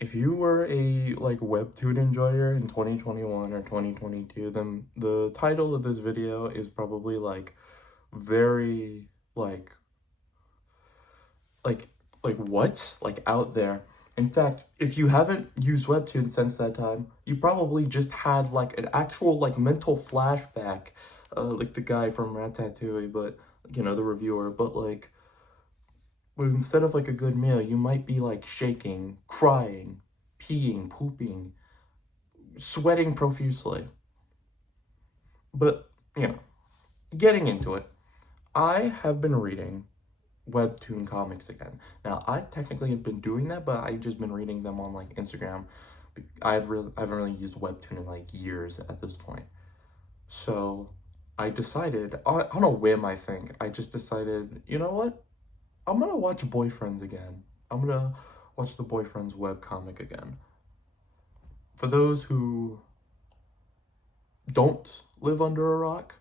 if you were a like webtoon enjoyer in 2021 or 2022, then the title of this video is probably like very like like what? Like out there. In fact, if you haven't used webtoon since that time, you probably just had like an actual like mental flashback, like the guy from Ratatouille, but the reviewer, but instead of like a good meal, you might be like shaking, crying, peeing, pooping, sweating profusely. But, getting into it, I have been reading webtoon comics again. Now, I technically have been doing that, but I've just been reading them on like Instagram. I haven't really used webtoon in like years at this point. So I decided on a whim, I think I just decided, you know what? I'm gonna watch Boyfriends again. I'm gonna watch the Boyfriends webcomic again. For those who don't live under a rock,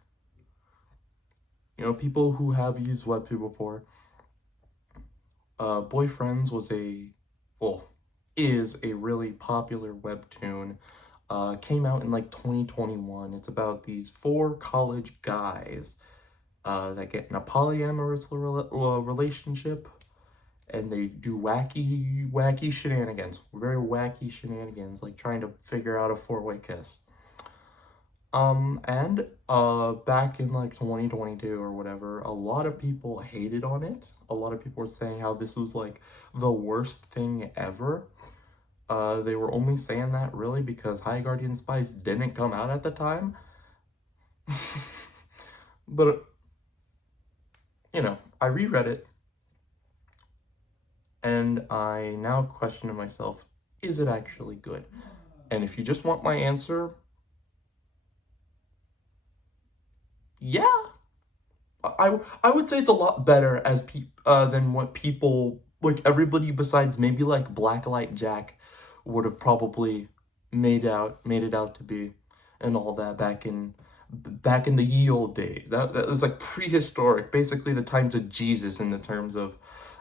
people who have used webtoon before, Boyfriends well, is a really popular webtoon. Came out in like 2021. It's about these four college guys that get in a polyamorous relationship, and they do wacky shenanigans, very wacky shenanigans, like trying to figure out a four-way kiss. And back in like 2022 or whatever, a lot of people hated on it. A lot of people were saying how this was like the worst thing ever. They were only saying that really because High Guardian Spice didn't come out at the time. But, I reread it and I now question to myself, is it actually good? And if you just want my answer, yeah, I would say it's a lot better than what people, like everybody besides maybe like Blacklight Jack would have probably made it out to be, and all that back in the ye old days. That was like prehistoric, basically the times of Jesus in the terms of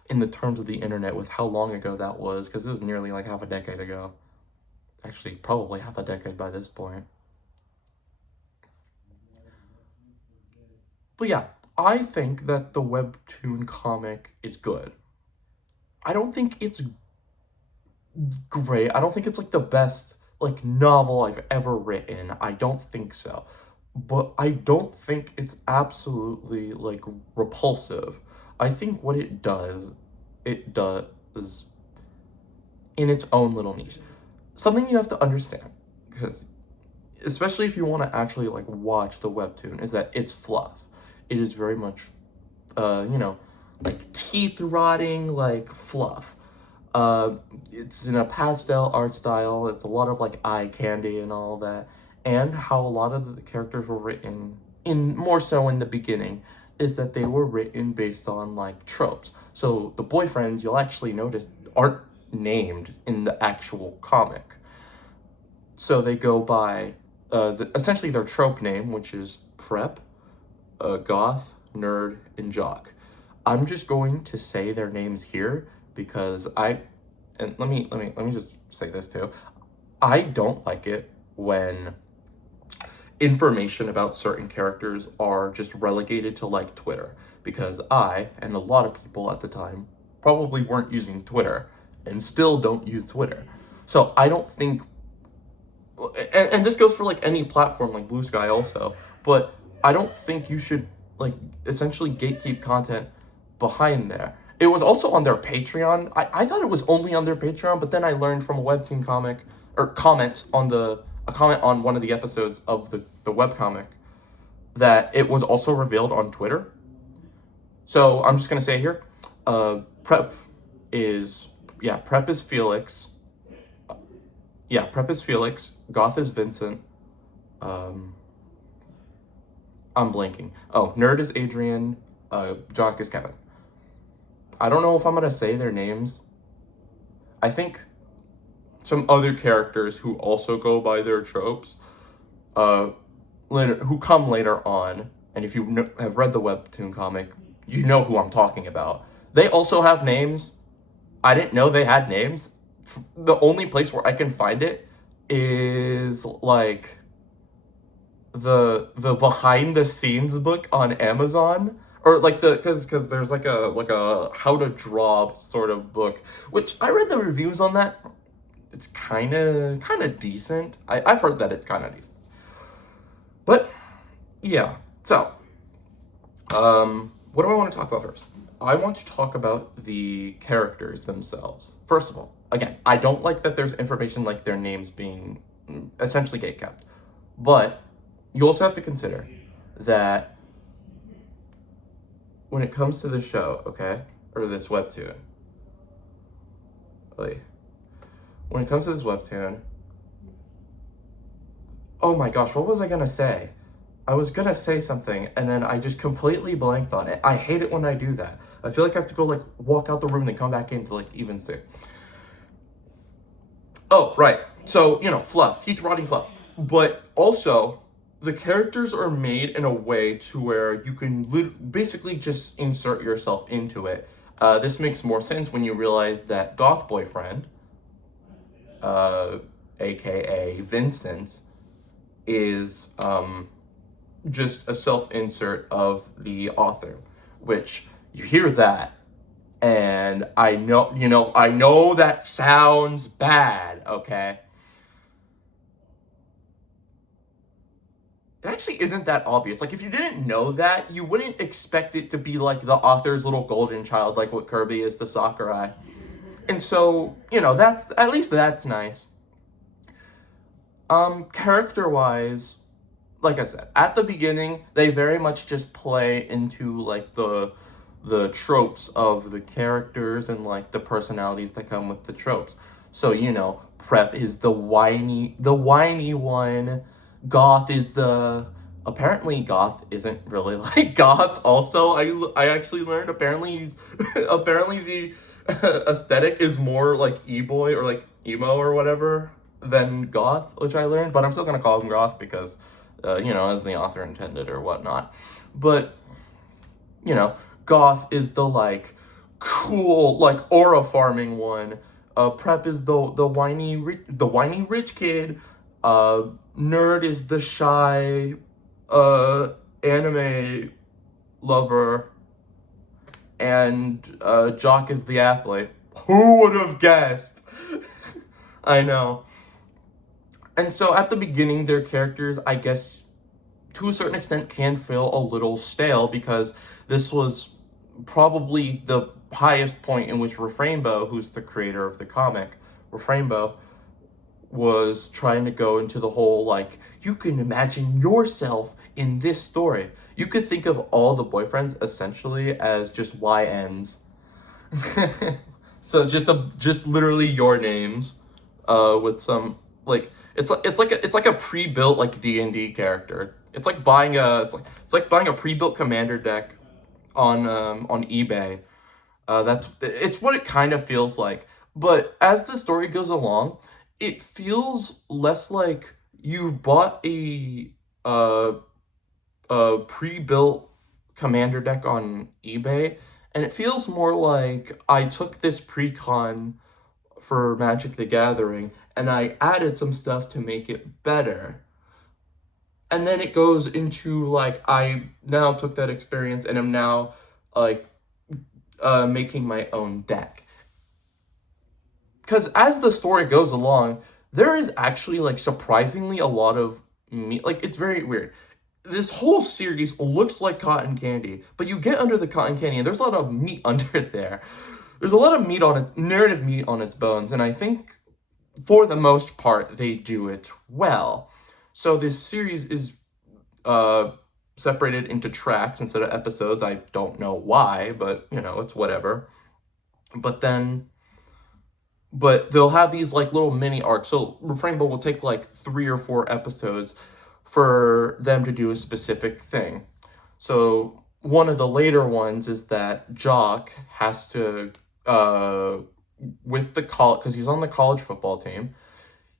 the internet, with how long ago that was, because it was nearly like half a decade ago. Actually, probably half a decade by this point. But yeah, I think that the webtoon comic is good. I don't think it's great. I don't think it's like the best like novel I've ever written. I don't think so. But I don't think it's absolutely like repulsive. I think what it does in its own little niche. Something you have to understand, because especially if you want to actually like watch the webtoon, is that it's fluff. It is very much like teeth rotting, like fluff. It's in a pastel art style. It's a lot of like eye candy and all that. And how a lot of the characters were written in more so in the beginning is that they were written based on like tropes. So the boyfriends, you'll actually notice, aren't named in the actual comic. So they go by essentially their trope name, which is prep, goth, nerd, and jock. I'm just going to say their names here because and let me just say this too. I don't like it when information about certain characters are just relegated to like Twitter, because I and a lot of people at the time probably weren't using Twitter and still don't use Twitter. So I don't think, and this goes for like any platform like Blue Sky also, but I don't think you should like essentially gatekeep content behind there. It was also on their Patreon. I thought it was only on their Patreon, but then I learned from a webtoon comic or comment on a comment on one of the episodes of the webcomic that it was also revealed on Twitter. So I'm just gonna say here, prep is prep is Felix. Prep is Felix. Goth is Vincent. Um, I'm blanking. Oh, nerd is Adrian. Jock is Kevin. I don't know if I'm gonna say their names. I think some other characters who also go by their tropes, who come later on, and if you have read the webtoon comic, you know who I'm talking about. They also have names. I didn't know they had names the only place where I can find it is like the behind the scenes book on Amazon, or like the because there's like a how to draw sort of book, which I read the reviews on that. It's kind of decent. I've heard that it's kind of decent. But yeah. So, what do I want to talk about first? I want to talk about the characters themselves. First of all, again, I don't like that there's information like their names being essentially gatekept. But you also have to consider that when it comes to the show, okay, or this webtoon, like, when it comes to this webtoon, oh my gosh, what was I gonna say? I was gonna say something and then I just completely blanked on it. I hate it when I do that. I feel like I have to go like walk out the room and then come back in to like even see. Oh, right. So, fluff, teeth rotting fluff. But also, the characters are made in a way to where you can basically just insert yourself into it. This makes more sense when you realize that Goth Boyfriend, aka Vincent, is just a self-insert of the author, which you hear that, and I know that sounds bad, okay? It actually isn't that obvious. Like, if you didn't know that, you wouldn't expect it to be like the author's little golden child, like what Kirby is to Sakurai. And so, that's, at least that's nice. Character-wise, like I said, at the beginning, they very much just play into like the tropes of the characters and like the personalities that come with the tropes. So, Prep is the whiny one. Goth is apparently Goth isn't really like Goth. Also, I actually learned apparently apparently the aesthetic is more like e-boy or like emo or whatever than Goth, which I learned, but I'm still gonna call him Goth because as the author intended or whatnot. But, Goth is the, like, cool, like, aura farming one. Prep is the whiny rich kid. Nerd is the shy, anime lover. And, Jock is the athlete. Who would have guessed? I know. And so at the beginning, their characters, I guess, to a certain extent, can feel a little stale because this was probably the highest point in which Refrainbow, who's the creator of the comic, Refrainbow, was trying to go into the whole, like, you can imagine yourself in this story. You could think of all the boyfriends essentially as just YNs. So just literally your names, with some like it's like a pre-built like D&D character. It's like buying a pre-built commander deck on eBay. It's what it kind of feels like. But as the story goes along, it feels less like you bought uh a pre-built commander deck on eBay, and it feels more like I took this pre-con for Magic the Gathering and I added some stuff to make it better. And then it goes into like I now took that experience and am now like making my own deck. Because as the story goes along, there is actually like surprisingly a lot of meat. Like, it's very weird. This whole series looks like cotton candy, but you get under the cotton candy and there's a lot of meat under there. There's a lot of meat on its narrative meat on its bones, and I think for the most part they do it well. So this series is uh separated into tracks instead of episodes. I don't know why, but it's whatever. But then but they'll have these like little mini arcs. So Refrainbow will take like 3 or 4 episodes for them to do a specific thing. So one of the later ones is that Jock has to with the college, because he's on the college football team.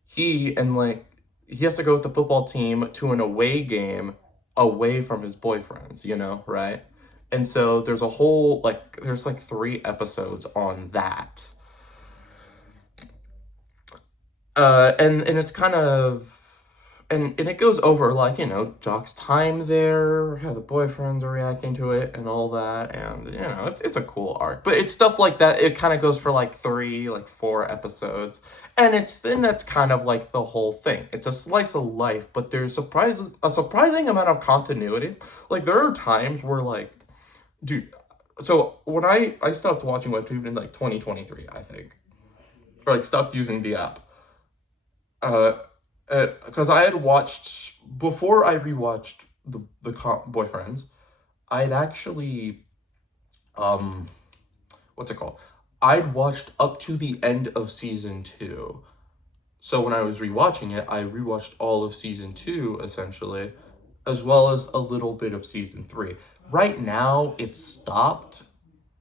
He has to go with the football team to an away game away from his boyfriends, right? And so there's like 3 episodes on that. And it's kind of, and it goes over, like, Jock's time there, how the boyfriends are reacting to it and all that, and it's a cool arc. But it's stuff like that. It kind of goes for like 4 episodes, and that's kind of like the whole thing. It's a slice of life, but there's a surprising amount of continuity. Like, there are times where, like, dude, so when I stopped watching WEBTOON in like 2023, I think, or like stopped using the app. Because I had watched, before I rewatched the boyfriends, I'd actually, um what's it called? I'd watched up to the end of season 2. So when I was rewatching it, I rewatched all of season 2 essentially, as well as a little bit of season 3. Right now it's stopped,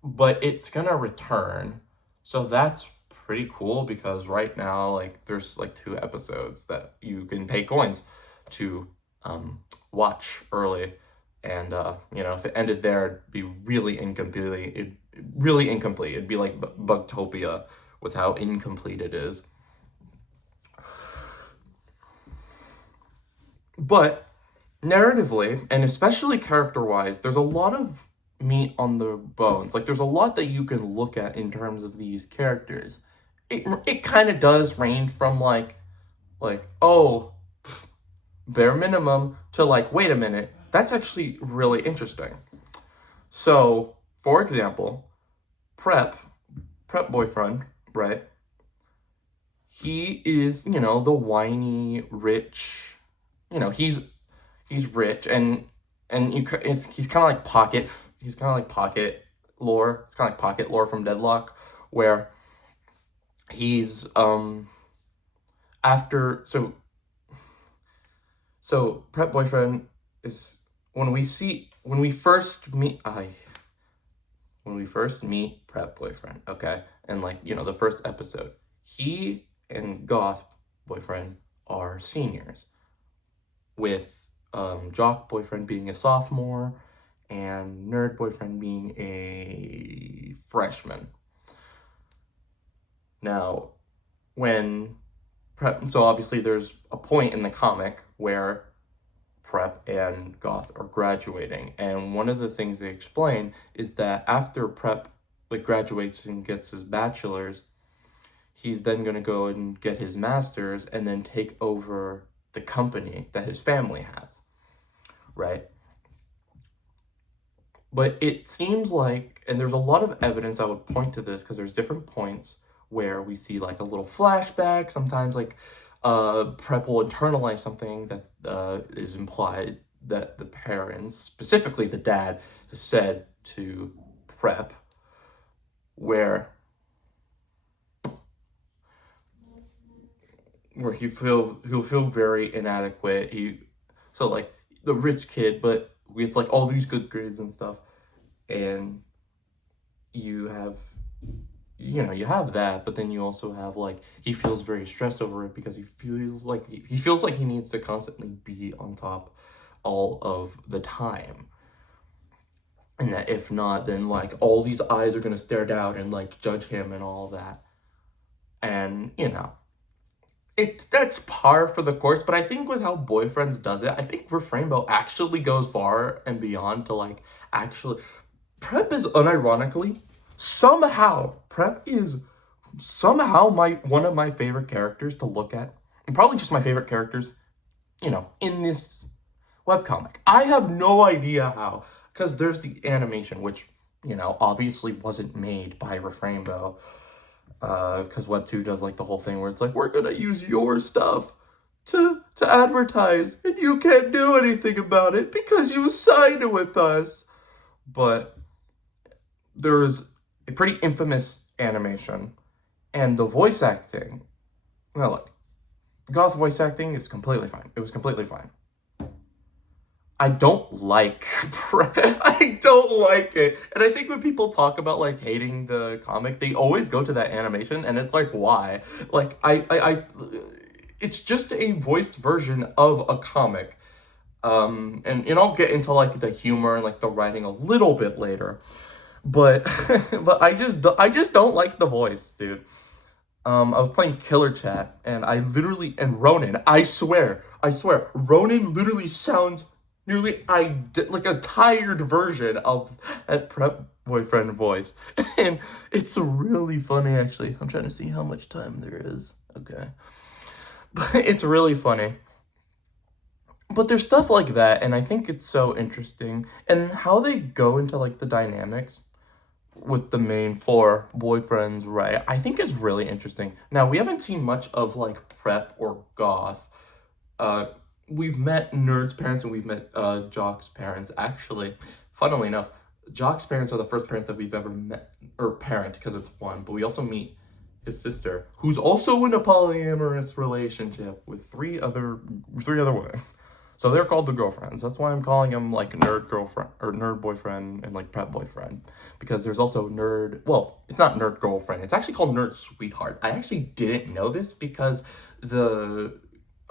but it's gonna return. So that's pretty cool, because right now, like, there's like 2 episodes that you can pay coins to watch early. And if it ended there, it'd be really incomplete. It'd be like Bugtopia with how incomplete it is. But narratively, and especially character-wise, there's a lot of meat on the bones. Like, there's a lot that you can look at in terms of these characters. It kind of does range from like, oh, bare minimum, to like, wait a minute, that's actually really interesting. So, for example, Prep boyfriend, right? He is, the whiny, rich, he's rich, and he's kind of like pocket lore. It's kind of like pocket lore from Deadlock, where he's after so Prep boyfriend is, when we first meet Prep boyfriend, okay, and like, the first episode, he and Goth boyfriend are seniors, with Jock boyfriend being a sophomore and Nerd boyfriend being a freshman. Now, when so obviously there's a point in the comic where Prep and Goth are graduating, and one of the things they explain is that after Prep like graduates and gets his bachelor's, he's then going to go and get his master's and then take over the company that his family has, right? But it seems like, and there's a lot of evidence that would point to this, because there's different points where we see like a little flashback. Sometimes like Prep will internalize something that is implied that the parents, specifically the dad, has said to Prep, where he'll feel very inadequate. So like the rich kid, but with like all these good grades and stuff, and you have that, but then you also have like, he feels very stressed over it, because he feels like he needs to constantly be on top all of the time, and that if not, then like all these eyes are gonna stare down and like judge him and all that. And that's par for the course. But I think with how Boyfriends does it, I think Refrainbow actually goes far and beyond to like, actually, Prep is unironically, Prep is somehow one of my favorite characters to look at, and probably just my favorite characters, in this webcomic. I have no idea how, because there's the animation, which, obviously wasn't made by Refrainbow, because WebToon does like the whole thing where it's like, we're gonna use your stuff to advertise, and you can't do anything about it because you signed with us. But there's a pretty infamous animation, and the voice acting, well, look, Goth voice acting is completely fine. It was completely fine. I don't like I don't like it. And I think when people talk about like hating the comic, they always go to that animation, and it's like, why? Like, I it's just a voiced version of a comic. And I'll get into like the humor and like the writing a little bit later. But but I just don't like the voice, dude. I was playing Killer Chat, and and Ronan, I swear, Ronan literally sounds nearly like a tired version of that prep boyfriend voice. And it's really funny, actually. I'm trying to see how much time there is. Okay. But it's really funny. But there's stuff like that, and I think it's so interesting. And how they go into like the dynamics with the main four boyfriends, right? I think is really interesting. Now, we haven't seen much of like prep or goth. Uh, we've met Nerd's parents and we've met Jock's parents. Actually, funnily enough, Jock's parents are the first parents that we've ever met, or parent because it's one. But we also meet his sister, who's also in a polyamorous relationship with three other women. So they're called the girlfriends. That's why I'm calling them like nerd girlfriend or nerd boyfriend and like prep boyfriend. Because there's also nerd, well, it's not nerd girlfriend. It's actually called nerd sweetheart. I actually didn't know this because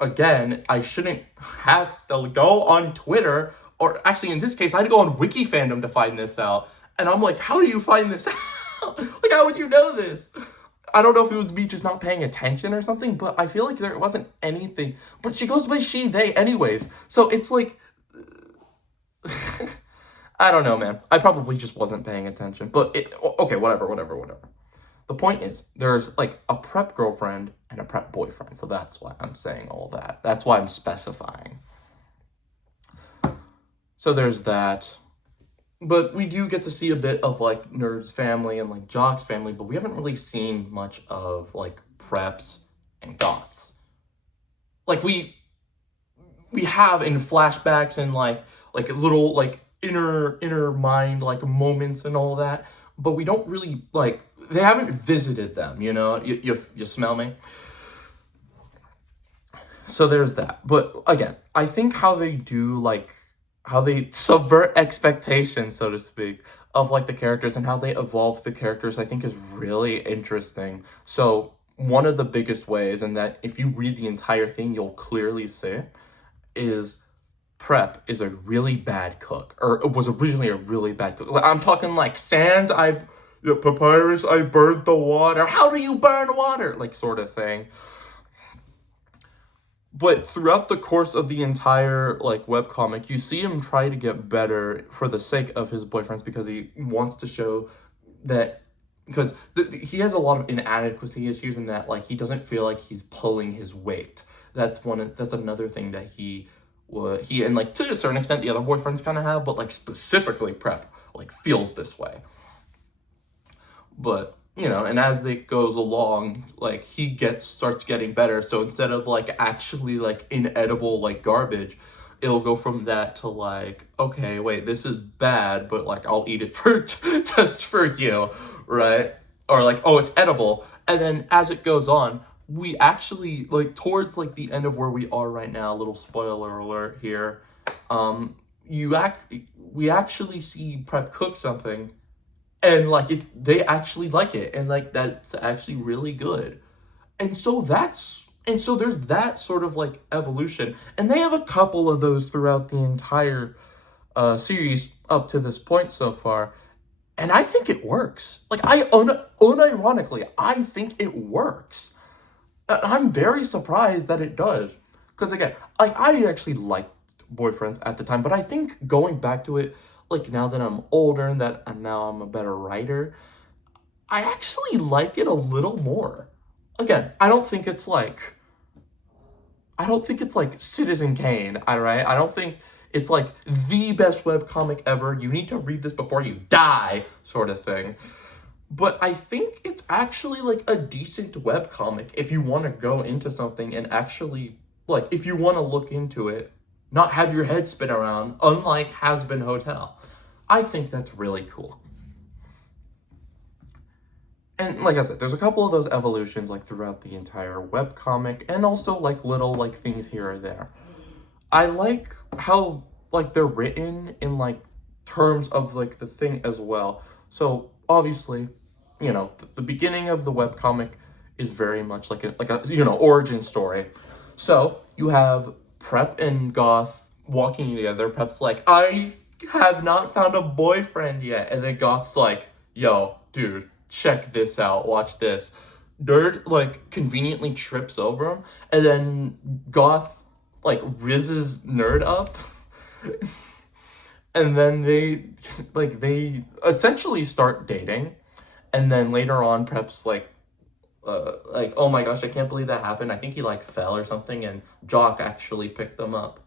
again, I shouldn't have to go on Twitter, or actually in this case, I had to go on Wiki Fandom to find this out. And I'm like, how do you find this out? Like, how would you know this? I don't know if it was me just not paying attention or something, but I feel like there wasn't anything. But she goes by she, they anyways. So it's like, I don't know, man. I probably just wasn't paying attention. But, okay, whatever. The point is, there's like a prep girlfriend and a prep boyfriend. So that's why I'm saying all that. That's why I'm specifying. So there's that. But we do get to see a bit of like Nerd's family and like Jock's family, but we haven't really seen much of like preps and goths. Like we have in flashbacks and like little like inner mind like moments and all that, but we don't really like, they haven't visited them, you know? You smell me? So there's that. But again, I think how they subvert expectations, so to speak, of like the characters and how they evolve the characters, I think is really interesting. So one of the biggest ways, and that if you read the entire thing, you'll clearly see, is Prep is a really bad cook, or was originally a really bad cook. I'm talking like papyrus, I burned the water. How do you burn water? Like sort of thing. But throughout the course of the entire like webcomic, you see him try to get better for the sake of his boyfriends, because he wants to show that, because he has a lot of inadequacy issues, in that like he doesn't feel like he's pulling his weight. That's another thing that he and like to a certain extent the other boyfriends kind of have, but like specifically Prep like feels this way. But you know, and as it goes along, like he starts getting better. So instead of like actually like inedible like garbage, it'll go from that to like, okay, wait, this is bad, but like I'll eat it for just for you, right? Or like, oh, it's edible. And then as it goes on, we actually like towards like the end of where we are right now, little spoiler alert here, we actually see Prep cook something, and like they actually like it, and like that's actually really good. And so there's that sort of like evolution, and they have a couple of those throughout the entire series up to this point so far, and I think it works. Like unironically, I think it works. I'm very surprised that it does, because again, I actually liked Boyfriends at the time, but I think going back to it, like now that I'm older and now I'm a better writer, I actually like it a little more. Again, I don't think it's like Citizen Kane, all right? I don't think it's like the best webcomic ever. You need to read this before you die, sort of thing. But I think it's actually like a decent webcomic if you want to go into something and actually, like, if you want to look into it, not have your head spin around, unlike Has Been Hotel. I think that's really cool. And like I said, there's a couple of those evolutions like throughout the entire webcomic, and also like little like things here or there. I like how like they're written in like terms of like the thing as well. So obviously, you know, the beginning of the webcomic is very much like a origin story. So you have Prep and Goth walking together. Prep's like, I have not found a boyfriend yet. And then Goth's like, yo, dude, check this out. Watch this. Nerd like conveniently trips over him, and then Goth like rizzes Nerd up, and then they essentially start dating, and then later on, Prep's like, oh my gosh, I can't believe that happened. I think he like fell or something, and Jock actually picked them up.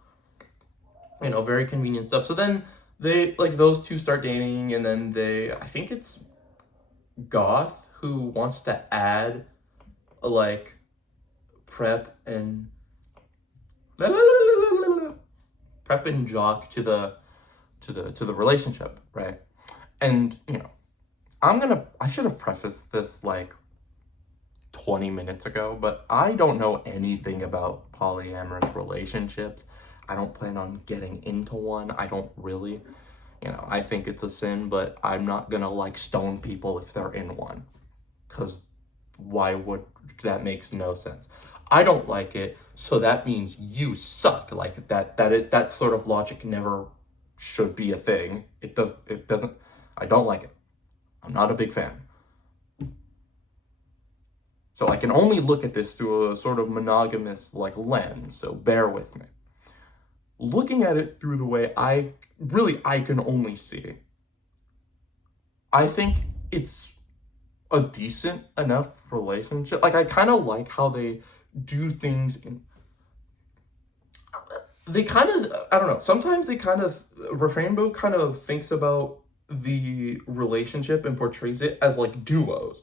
Very convenient stuff. So then they like those two start dating, and then I think it's Goth who wants to add like Prep and Prep and Jock to the relationship, right? And I should have prefaced this like 20 minutes ago, but I don't know anything about polyamorous relationships. I don't plan on getting into one. I don't really. I think it's a sin, but I'm not gonna like stone people if they're in one. Because why would that? Makes no sense. I don't like it, so that means you suck. Like that sort of logic never should be a thing. It doesn't. I don't like it. I'm not a big fan. So I can only look at this through a sort of monogamous like lens, so bear with me. Looking at it through the way I can only see, I think it's a decent enough relationship. Like I kind of like how they do things they kind of, I don't know, sometimes they kind of, Rainbow kind of thinks about the relationship and portrays it as like duos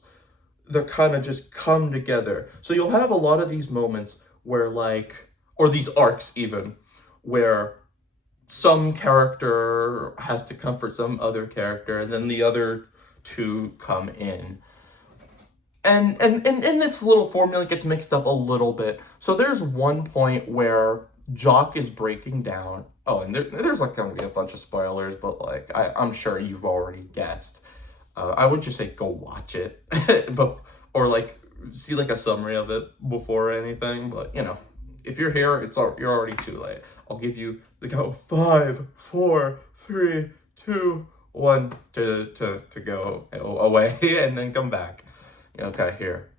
that kind of just come together. So you'll have a lot of these moments where or these arcs even, where some character has to comfort some other character, and then the other two come in. And this little formula gets mixed up a little bit. So there's one point where Jock is breaking down. Oh, and there's like gonna be a bunch of spoilers, but like I'm sure you've already guessed. I would just say go watch it, but or like see like a summary of it before anything. But if you're here, you're already too late. I'll give you the go 5, 4, 3, 2, 1 to go away and then come back. Okay, here.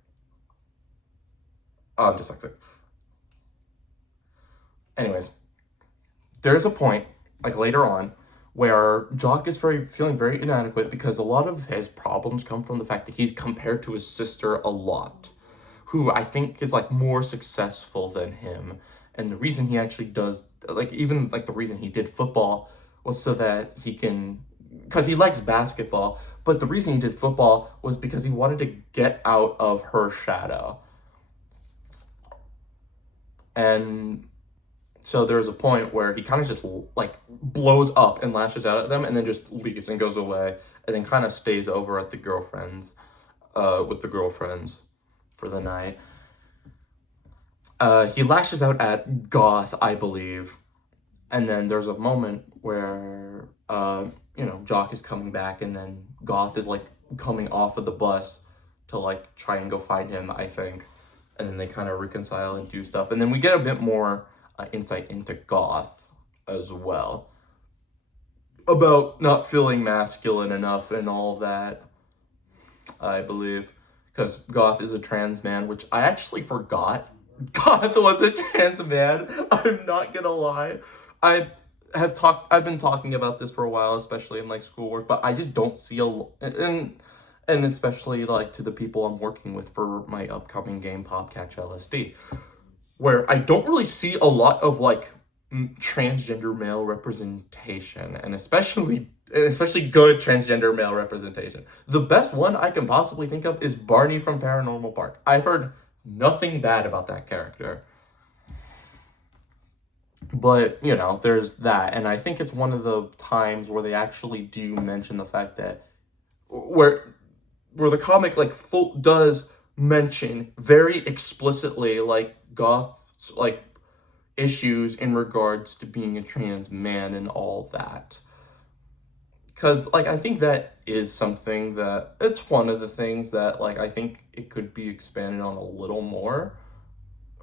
I'm dyslexic. Anyways, there's a point like later on where Jock is feeling very inadequate because a lot of his problems come from the fact that he's compared to his sister a lot, who I think is like more successful than him. And the reason he actually does even the reason he did football was so that he can, because he likes basketball, but the reason he did football was because he wanted to get out of her shadow. And so there's a point where he kind of just like blows up and lashes out at them and then just leaves and goes away and then kind of stays over at the girlfriends, with the girlfriends for the night. He lashes out at Goth, I believe. And then there's a moment where, Jock is coming back and then Goth is like coming off of the bus to like try and go find him, I think. And then they kind of reconcile and do stuff. And then we get a bit more insight into Goth as well, about not feeling masculine enough and all that, I believe. Because Goth is a trans man, which I actually forgot Goth was a trans man. I'm not gonna lie. I've been talking about this for a while, especially in like schoolwork, but I just don't see and especially like to the people I'm working with for my upcoming game Popcatch LSD, where I don't really see a lot of like transgender male representation, and especially good transgender male representation. The best one I can possibly think of is Barney from Paranormal Park. I've heard nothing bad about that character. But, there's that. And I think it's one of the times where they actually do mention the fact that where the comic does mention very explicitly like Goth's like issues in regards to being a trans man and all that. Because I think that is something that it's one of the things that I think it could be expanded on a little more,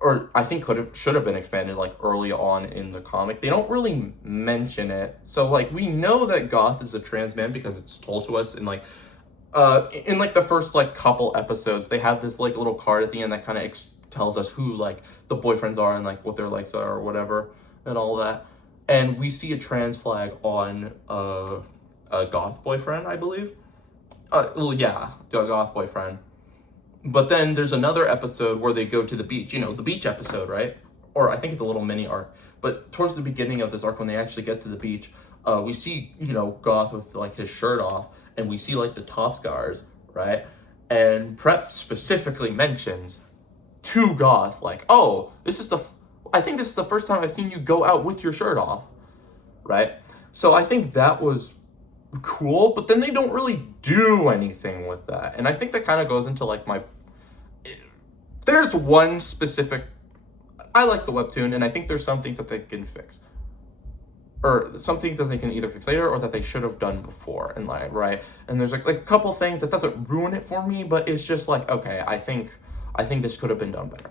or I think should have been expanded early on in the comic. They don't really mention it, so we know that Goth is a trans man because it's told to us in in like the first like couple episodes, they have this like little card at the end that kind of tells us who like the boyfriends are and like what their likes are or whatever and all that. And we see a trans flag on a goth boyfriend, I believe. Well, yeah, the goth boyfriend. But then there's another episode where they go to the beach. You know, the beach episode, right? Or I think it's a little mini arc. But towards the beginning of this arc, when they actually get to the beach, we see, you know, Goth with like his shirt off, and we see like the top scars, right? And Prep specifically mentions to Goth, like, oh, I think this is the first time I've seen you go out with your shirt off, right? So I think that was cool, but then they don't really do anything with that. And I think that kind of goes into like there's one specific, I like the webtoon, and I think there's some things that they can fix. Or some things that they can either fix later or that they should have done before in life, right? And there's like a couple things that doesn't ruin it for me, but it's just like, okay, I think this could have been done better.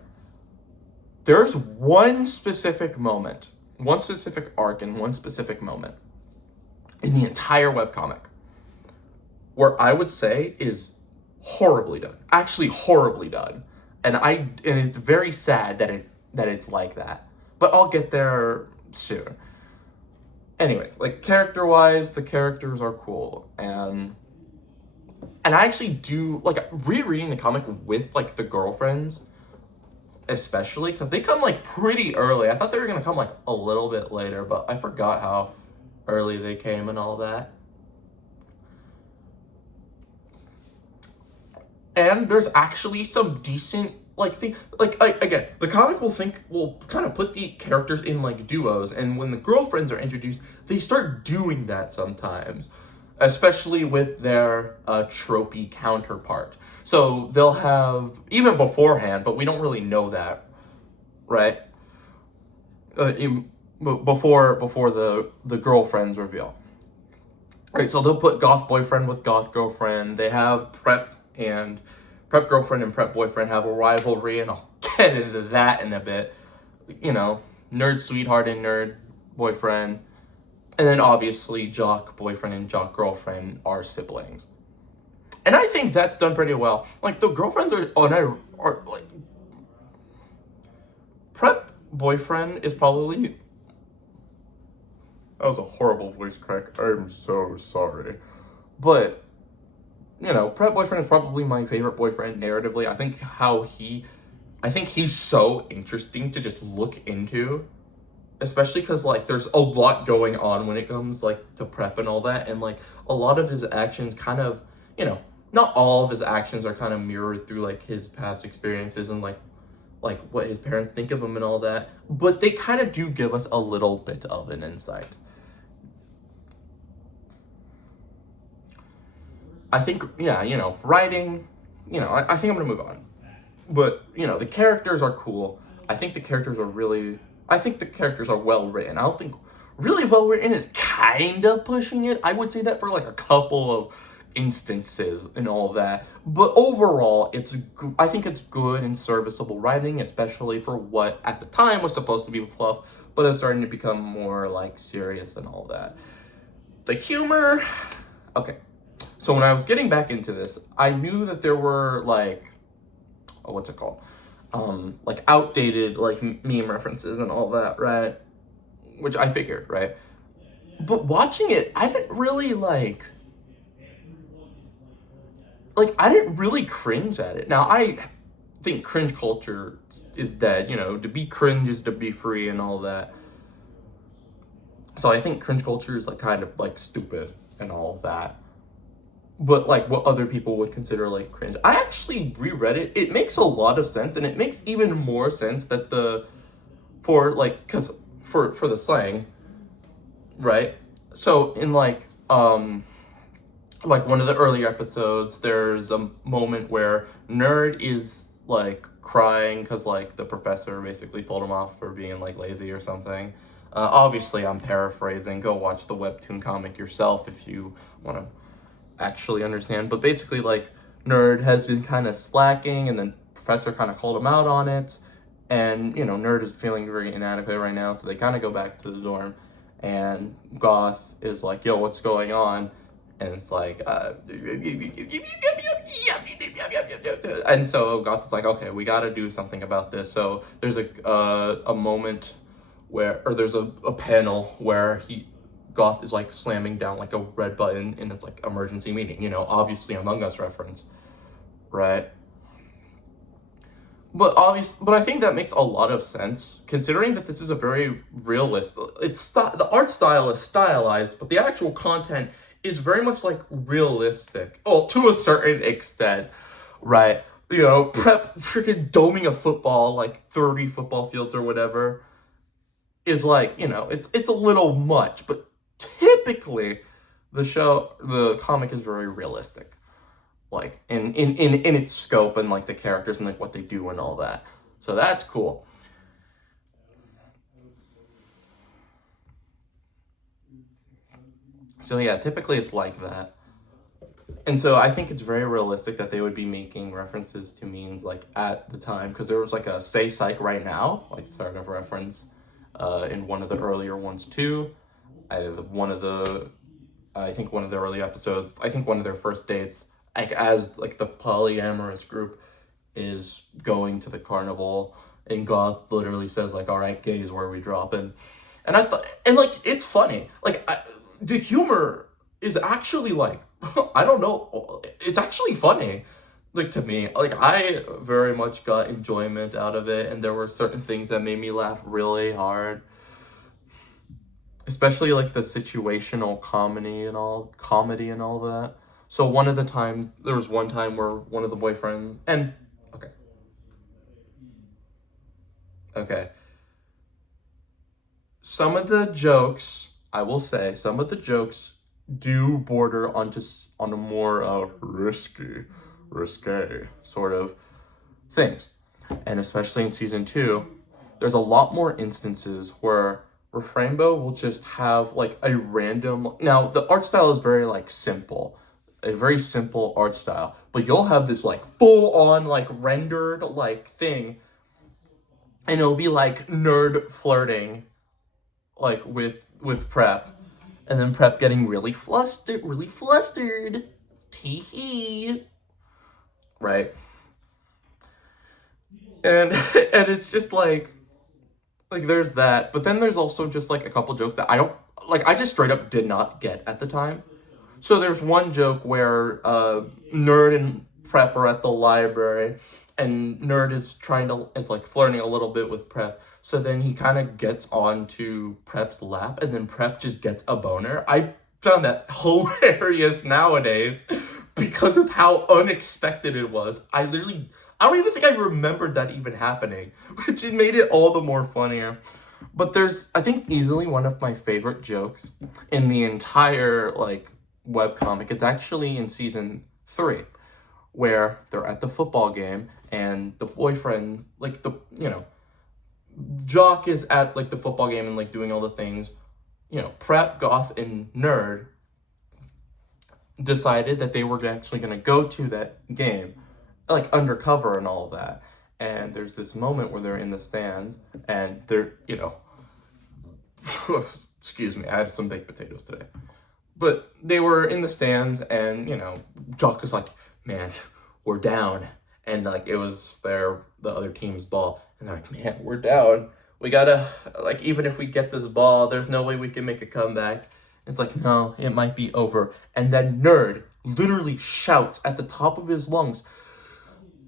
There's one specific moment, one specific arc, and one specific moment in the entire webcomic where I would say is horribly done. Actually horribly done. And it's very sad that it's like that. But I'll get there soon. Anyways, like character-wise, the characters are cool, and I actually do like rereading the comic with like the girlfriends, especially because they come like pretty early. I thought they were gonna come like a little bit later, but I forgot how early they came and all that. And there's actually some decent like thing, like again, the comic will kind of put the characters in like duos, and when the girlfriends are introduced, they start doing that sometimes, especially with their tropey counterpart. So they'll have, even beforehand, but we don't really know that, right? Before the girlfriends reveal, right? So they'll put goth boyfriend with goth girlfriend. They have prep girlfriend and prep boyfriend have a rivalry, and I'll get into that in a bit. You know, nerd sweetheart and nerd boyfriend. And then obviously jock boyfriend and jock girlfriend are siblings. And I think that's done pretty well. Like the girlfriends are like, prep boyfriend is probably, that was a horrible voice crack. I'm so sorry. But you know, prep boyfriend is probably my favorite boyfriend narratively. I think he's so interesting to just look into, especially because like there's a lot going on when it comes like to prep and all that, and like a lot of his actions kind of, you know, not all of his actions are kind of mirrored through like his past experiences and like what his parents think of him and all that, but they kind of do give us a little bit of an insight. I think, yeah, you know, writing, you know, I think I'm gonna move on. But, you know, the characters are cool. I think the characters are well written. I don't think really well written is kind of pushing it. I would say that for like a couple of instances and all that. But overall, I think it's good and serviceable writing, especially for what at the time was supposed to be fluff, but is starting to become more like serious and all that. The humor, okay. So when I was getting back into this, I knew that there were like, what's it called? Like outdated like meme references and all that, right? Which I figured, right? But watching it, I didn't really I didn't really cringe at it. Now I think cringe culture is dead, you know, to be cringe is to be free and all that. So I think cringe culture is like kind of like stupid and all that. But like what other people would consider like cringe. I actually reread it. It makes a lot of sense, and it makes even more sense that for the slang, right? So in like one of the earlier episodes, there's a moment where Nerd is like crying because like the professor basically told him off for being like lazy or something. Obviously I'm paraphrasing. Go watch the webtoon comic yourself if you want to actually understand, but basically like Nerd has been kind of slacking, and then Professor kind of called him out on it, and you know Nerd is feeling very inadequate right now, so they kind of go back to the dorm, and Goth is like, yo, what's going on? and it's like, and so Goth is like, okay, we got to do something about this. So there's a moment where, or there's a panel where Goth is like slamming down like a red button, and it's like emergency meeting, obviously Among Us reference, right? But I think that makes a lot of sense considering that this is a very realist. The art style is stylized, but the actual content is very much like realistic. Oh, to a certain extent, right? Prep freaking doming a football, like 30 football fields or whatever, is like, it's a little much, but typically the comic is very realistic, like in its scope and like the characters and like what they do and all that. So that's cool. So yeah, typically it's like that. And so I think it's very realistic that they would be making references to memes like at the time, because there was like a say psych right now, like sort of reference in one of the earlier ones too. I think one of the early episodes, I think one of their first dates, like as like the polyamorous group is going to the carnival, and Goth literally says like, "All right, gays, where are we dropping?" And I thought, and like it's funny, like the humor is actually like, I don't know, it's actually funny. Like to me, like I very much got enjoyment out of it, and there were certain things that made me laugh really hard, especially like the situational comedy and all that. So there was one time where one of the boyfriends, and okay, okay, some of the jokes, I will say, some of the jokes do border on a more risque sort of things, and especially in season two, there's a lot more instances where Refrainbow will just have like a random. Now the art style is very like simple, a very simple art style, but you'll have this like full on like rendered like thing, and it'll be like nerd flirting like with Prep, and then Prep getting really flustered, tee hee, right? And and it's just like there's that, but then there's also just like a couple jokes that I don't like. I just straight up did not get at the time. So there's one joke where Nerd and Prep are at the library, and Nerd is like flirting a little bit with Prep. So then he kind of gets onto Prep's lap, and then Prep just gets a boner. I found that hilarious nowadays because of how unexpected it was. I don't even think I remembered that even happening, which it made it all the more funnier. But there's, I think, easily one of my favorite jokes in the entire like webcomic. It's actually in season 3, where they're at the football game, and the boyfriend, like Jock is at like the football game and like doing all the things. Prep, Goth, and Nerd decided that they were actually going to go to that game, like undercover and all that. And there's this moment where they're in the stands, and excuse me, I had some baked potatoes today. But they were in the stands, and Jock was like, "Man, we're down," and like it was the other team's ball, and they're like, "Man, we're down. We gotta, like, even if we get this ball, there's no way we can make a comeback." It's like, no, it might be over. And then Nerd literally shouts at the top of his lungs,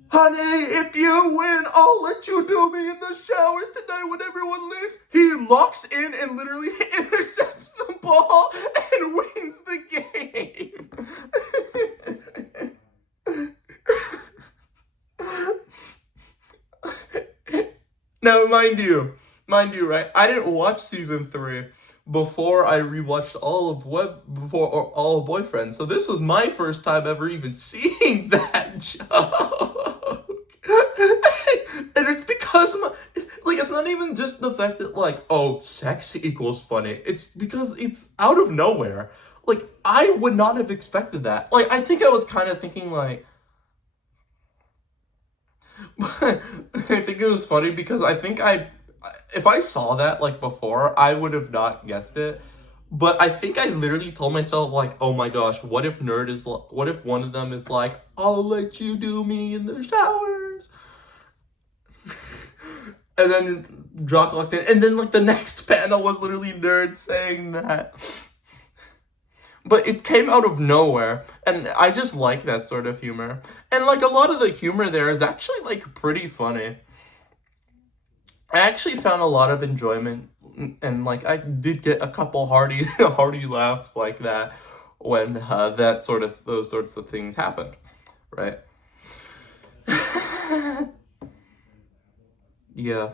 "Honey, if you win, I'll let you do me in the showers tonight when everyone leaves." He locks in and literally intercepts the ball and wins the game. Now, mind you, right? I didn't watch season 3 before I rewatched all of Boyfriend. So this was my first time ever even seeing that joke. And it's because like it's not even just the fact that like, oh, sex equals funny. It's because it's out of nowhere. Like I would not have expected that. Like I think I was kind of thinking like I think it was funny because I think if I saw that like before, I would have not guessed it. But I think I literally told myself, like, oh my gosh, what if what if one of them is like, I'll let you do me in the showers? And then Jock locked in, and then like the next panel was literally Nerd saying that. But it came out of nowhere, and I just like that sort of humor. And like a lot of the humor there is actually like pretty funny. I actually found a lot of enjoyment, and like I did get a couple hearty hearty laughs like that when those sorts of things happened, right? Yeah.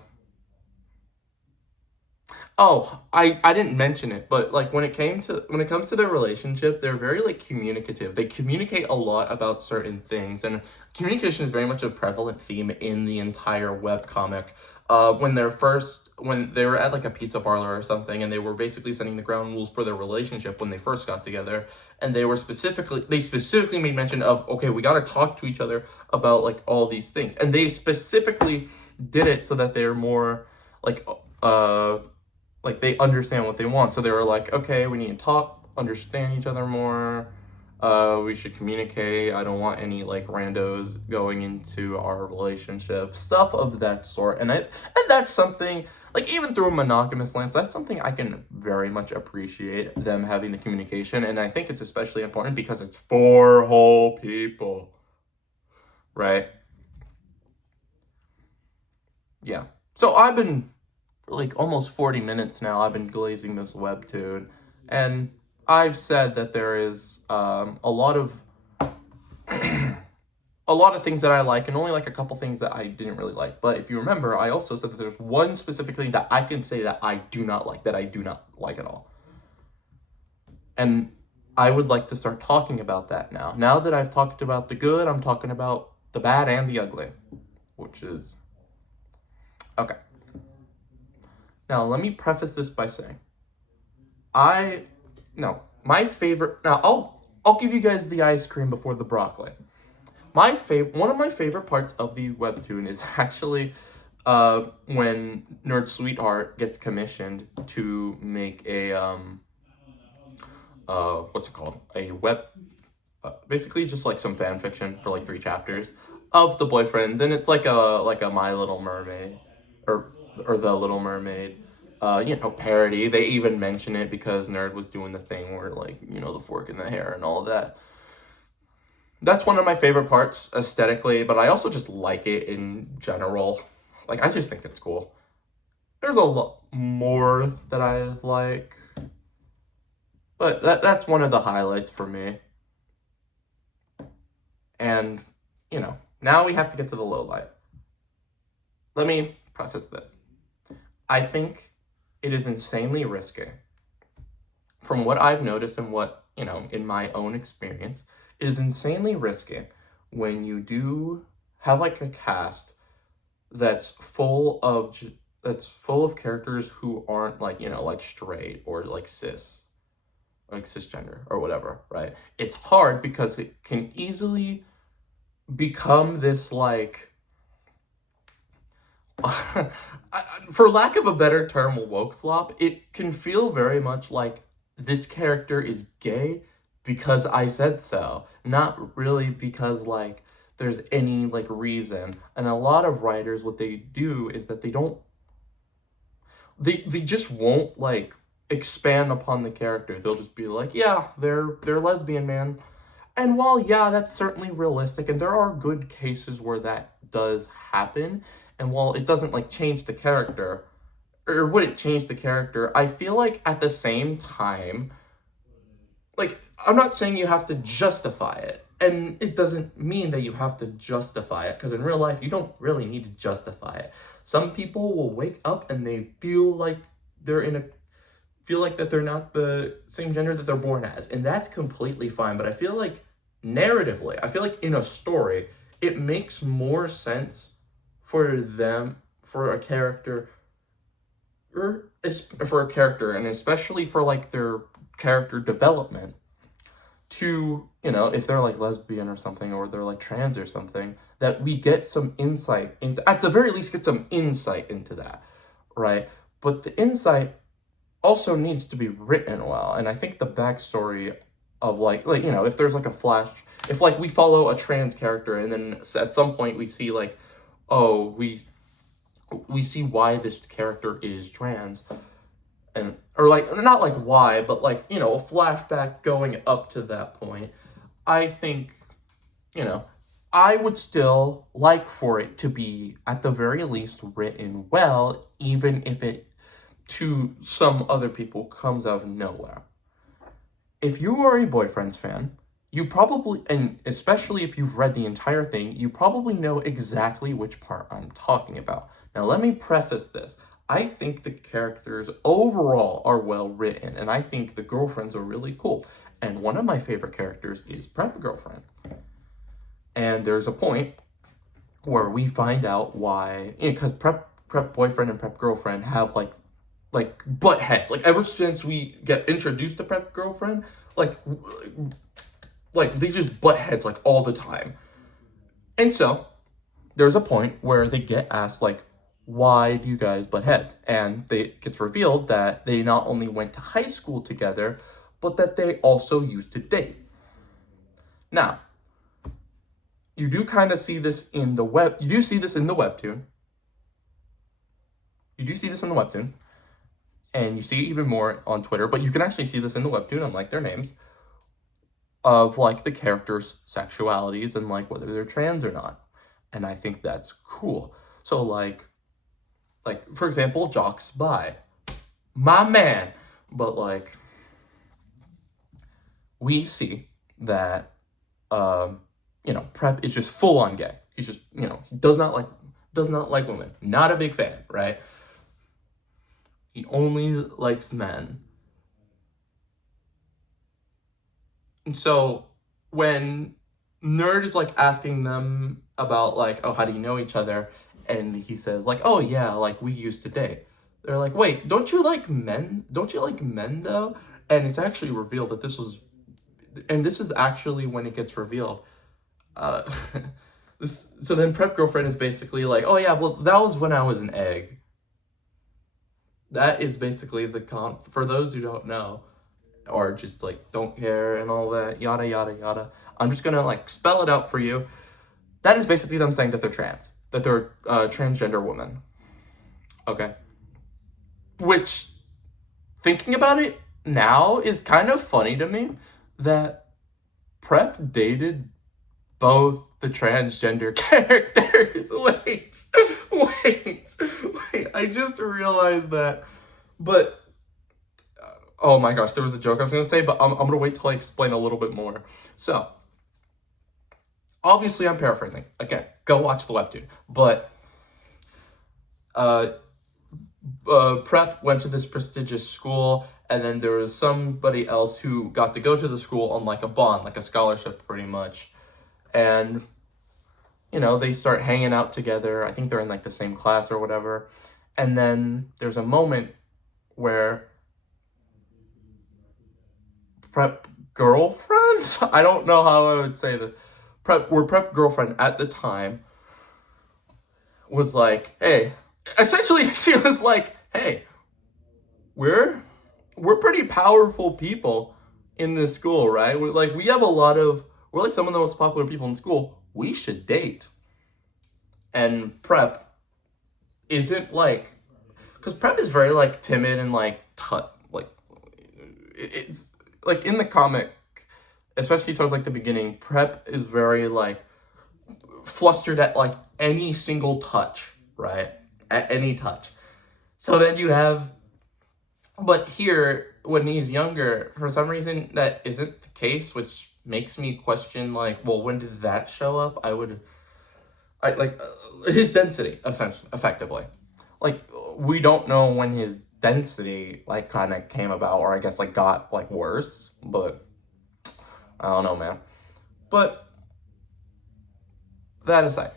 Oh, I didn't mention it, but like when it comes to their relationship, they're very like communicative. They communicate a lot about certain things, and communication is very much a prevalent theme in the entire webcomic. When they were at like a pizza parlor or something, and they were basically setting the ground rules for their relationship when they first got together, and they specifically made mention of, okay, we got to talk to each other about like all these things, and they specifically did it so that they're more like uh like they understand what they want. So they were like, okay, we need to talk, understand each other more. We should communicate. I don't want any like randos going into our relationship, stuff of that sort. And that's something like even through a monogamous lens, that's something I can very much appreciate them having the communication. And I think it's especially important because it's for whole people, right? Yeah. So I've been like almost 40 minutes now, I've been glazing this webtoon, and I've said that there is a lot of a lot of things that I like, and only like a couple things that I didn't really like. But if you remember, I also said that there's one specific thing that I can say that I do not like, at all. And I would like to start talking about that now. Now that I've talked about the good, I'm talking about the bad and the ugly, which is okay. Now, let me preface this by saying, my favorite. Now, I'll give you guys the ice cream before the broccoli. One of my favorite parts of the webtoon is actually when Nerd Sweetheart gets commissioned to make a what's it called? Basically just like some fan fiction for like 3 chapters of the boyfriends, and it's like a My Little Mermaid or The Little Mermaid parody. They even mention it because Nerd was doing the thing where like, the fork in the hair and all of that. That's one of my favorite parts aesthetically, but I also just like it in general. Like, I just think it's cool. There's a lot more that I like, but that's one of the highlights for me. And, now we have to get to the low light. Let me preface this. I think it is insanely risky. From what I've noticed and what, in my own experience, it is insanely risky when you do have like a cast that's full of characters who aren't like, like straight or like cisgender or whatever, right? It's hard because it can easily become this like for lack of a better term, woke slop. It can feel very much like this character is gay because I said so, not really because like there's any like reason. And a lot of writers, what they do is that they just won't like expand upon the character. They'll just be like, yeah, they're lesbian, man. And while, yeah, that's certainly realistic, and there are good cases where that does happen, and while it doesn't, like, change the character, or wouldn't change the character, I feel like at the same time, like, I'm not saying you have to justify it, and it doesn't mean that you have to justify it, because in real life, you don't really need to justify it. Some people will wake up and they feel like that they're not the same gender that they're born as, and that's completely fine. But I feel like narratively, in a story, it makes more sense for a character, and especially for like their character development, to, if they're like lesbian or something, or they're like trans or something, that we get some insight into, at the very least, get some insight into that, right? But the insight also needs to be written well. And I think the backstory of like if there's like a flash, if like we follow a trans character and then at some point we see like, oh, we see why this character is trans, and or like not like why, but like a flashback going up to that point. I think I would still like for it to be at the very least written well, even if it to some other people comes out of nowhere. If you are a Boyfriends fan, you probably, and especially if you've read the entire thing, you probably know exactly which part I'm talking about. Now, let me preface this. I think the characters overall are well written, and I think the girlfriends are really cool. And one of my favorite characters is Prep Girlfriend. And there's a point where we find out why, because prep boyfriend and prep girlfriend have like butt heads. Like ever since we get introduced to prep girlfriend, like they just butt heads like all the time. And so there's a point where they get asked like, why do you guys butt heads? And it gets revealed that they not only went to high school together, but that they also used to date. Now, you do kind of see this in the web. You do see this in the webtoon. And you see it even more on Twitter, but you can actually see this in the webtoon, unlike their names, of like the characters' sexualities and like whether they're trans or not. And I think that's cool. So like for example, Jock's bi, my man. But like we see that Prep is just full on gay. He's just, he does not like women. Not a big fan, right? He only likes men. And so when Nerd is like asking them about like, oh, how do you know each other? And he says like, oh yeah, like we used to date. They're like, wait, don't you like men? Don't you like men though? And it's actually revealed that this is actually when it gets revealed. So then Prep Girlfriend is basically like, oh yeah, well that was when I was an egg. That is basically the for those who don't know, or just like don't care and all that, yada yada yada. I'm just gonna like spell it out for you. That is basically them saying that they're trans, that they're a transgender woman. Okay. Which, thinking about it now, is kind of funny to me that Prep dated both the transgender characters. Wait. I just realized that. But, oh my gosh, there was a joke I was going to say, but I'm going to wait till I explain a little bit more. So, obviously I'm paraphrasing. Again, go watch the webtoon. But, Prep went to this prestigious school, and then there was somebody else who got to go to the school on like a bond, like a scholarship pretty much. And, they start hanging out together. I think they're in like the same class or whatever. And then there's a moment where Prep girlfriend? I don't know how I would say that. Prep girlfriend at the time was like, hey, essentially she was like, hey, we're pretty powerful people in this school, right? We're like some of the most popular people in school. We should date. And Prep isn't like, because Prep is very like timid and like it's like in the comic, especially towards like the beginning, Prep is very like flustered at like any single touch, right? At any touch. So then you have, but here when he's younger, for some reason that isn't the case, which makes me question like, well, when did that show up? His density, effectively. Like, we don't know when his density, like, kind of came about, or I guess, like, got, like, worse, but I don't know, man. But that aside,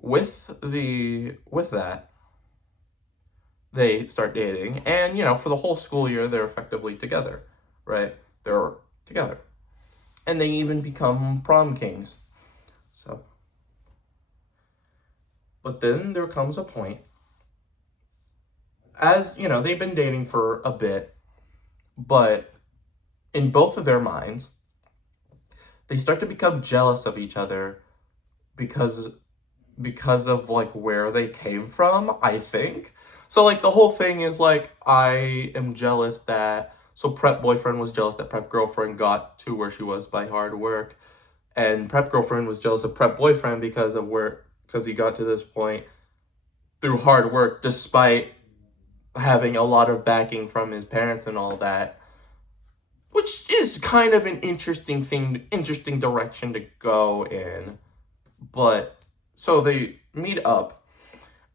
with that, they start dating, and, for the whole school year, they're effectively together, right? They're together. And they even become prom kings. So, but then there comes a point as, you know, they've been dating for a bit, but in both of their minds, they start to become jealous of each other because of like where they came from, I think. So like the whole thing is like I am jealous that so prep boyfriend was jealous that prep girlfriend got to where she was by hard work, and prep girlfriend was jealous of prep boyfriend because he got to this point through hard work despite having a lot of backing from his parents and all that, which is kind of an interesting direction to go in. But so they meet up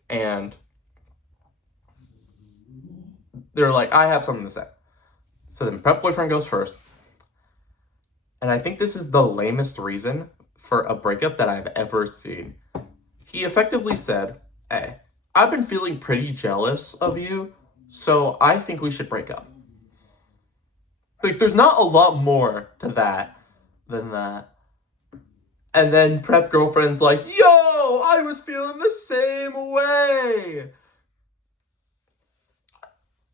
and they're like, I have something to say. So then prep boyfriend goes first. And I think this is the lamest reason for a breakup that I've ever seen. He effectively said, hey, I've been feeling pretty jealous of you, so I think we should break up. Like, there's not a lot more to that than that. And then prep girlfriend's like, yo, I was feeling the same way.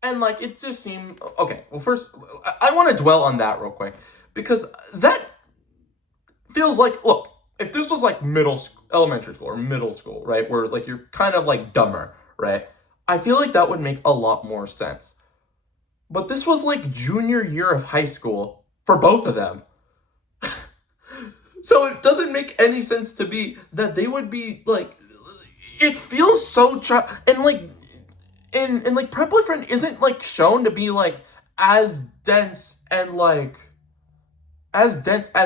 And like, it just seemed, okay, well first, I want to dwell on that real quick. Because that feels like, look, if this was like elementary school or middle school, right? Where like you're kind of like dumber, right? I feel like that would make a lot more sense. But this was like junior year of high school for both of them. So it doesn't make any sense to me that they would be like, it feels so and like, and like prep boyfriend isn't like shown to be like as dense as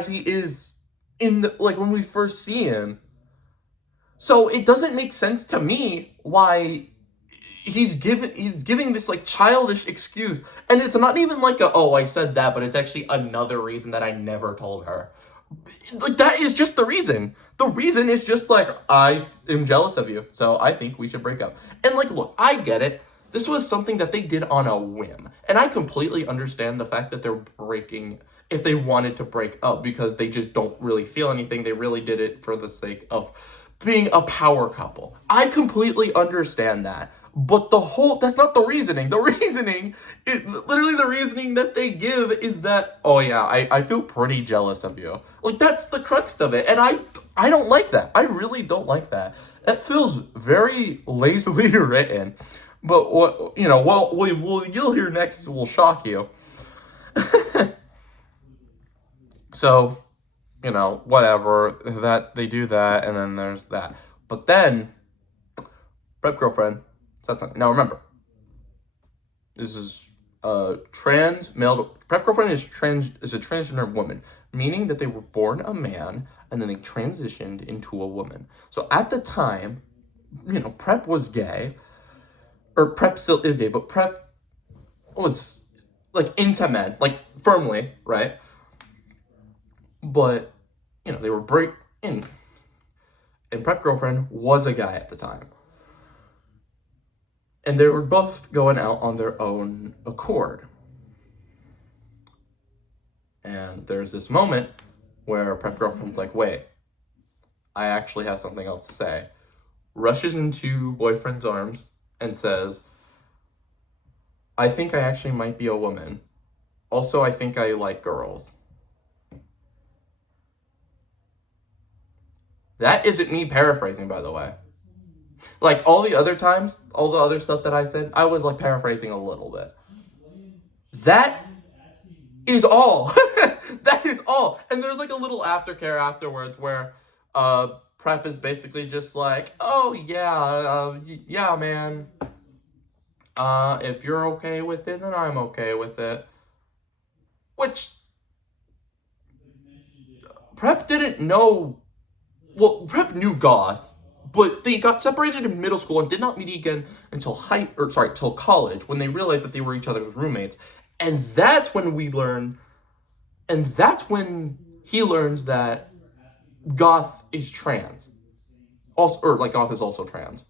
he is in the, like when we first see him. So it doesn't make sense to me why he's giving this like childish excuse, and it's not even like oh, I said that, but it's actually another reason that I never told her. Like that is just the reason. The reason is just like I am jealous of you, so I think we should break up. And like, look, I get it. This was something that they did on a whim, and I completely understand the fact that they're breaking if they wanted to break up because they just don't really feel anything. They really did it for the sake of being a power couple. I completely understand that. But that's not the reasoning. The reasoning, literally the reasoning that they give is that, oh yeah, I feel pretty jealous of you. Like, that's the crux of it. And I don't like that. I really don't like that. That feels very lazily written. But what, you know, you'll hear next will shock you. So, you know, whatever, that they do that, and then there's that. But then, prep girlfriend said something. Now remember, this is trans male. Prep girlfriend is a transgender woman, meaning that they were born a man and then they transitioned into a woman. So at the time, you know, prep was gay, or prep still is gay, but prep was like into men, like firmly, right? But you know, they were in, and prep girlfriend was a guy at the time. And they were both going out on their own accord. And there's this moment where prep girlfriend's like, wait, I actually have something else to say. Rushes into boyfriend's arms and says, I think I actually might be a woman. Also, I think I like girls. That isn't me paraphrasing, by the way. Like, all the other times, all the other stuff that I said, I was, like, paraphrasing a little bit. That is all. That is all. And there's, like, a little aftercare afterwards where prep is basically just like, oh, yeah, yeah, man. If you're okay with it, then I'm okay with it. Which prep didn't know. Well, prep knew goth, but they got separated in middle school and did not meet again until till college, when they realized that they were each other's roommates. And that's when he learns that goth is trans. Also, or like goth is also trans.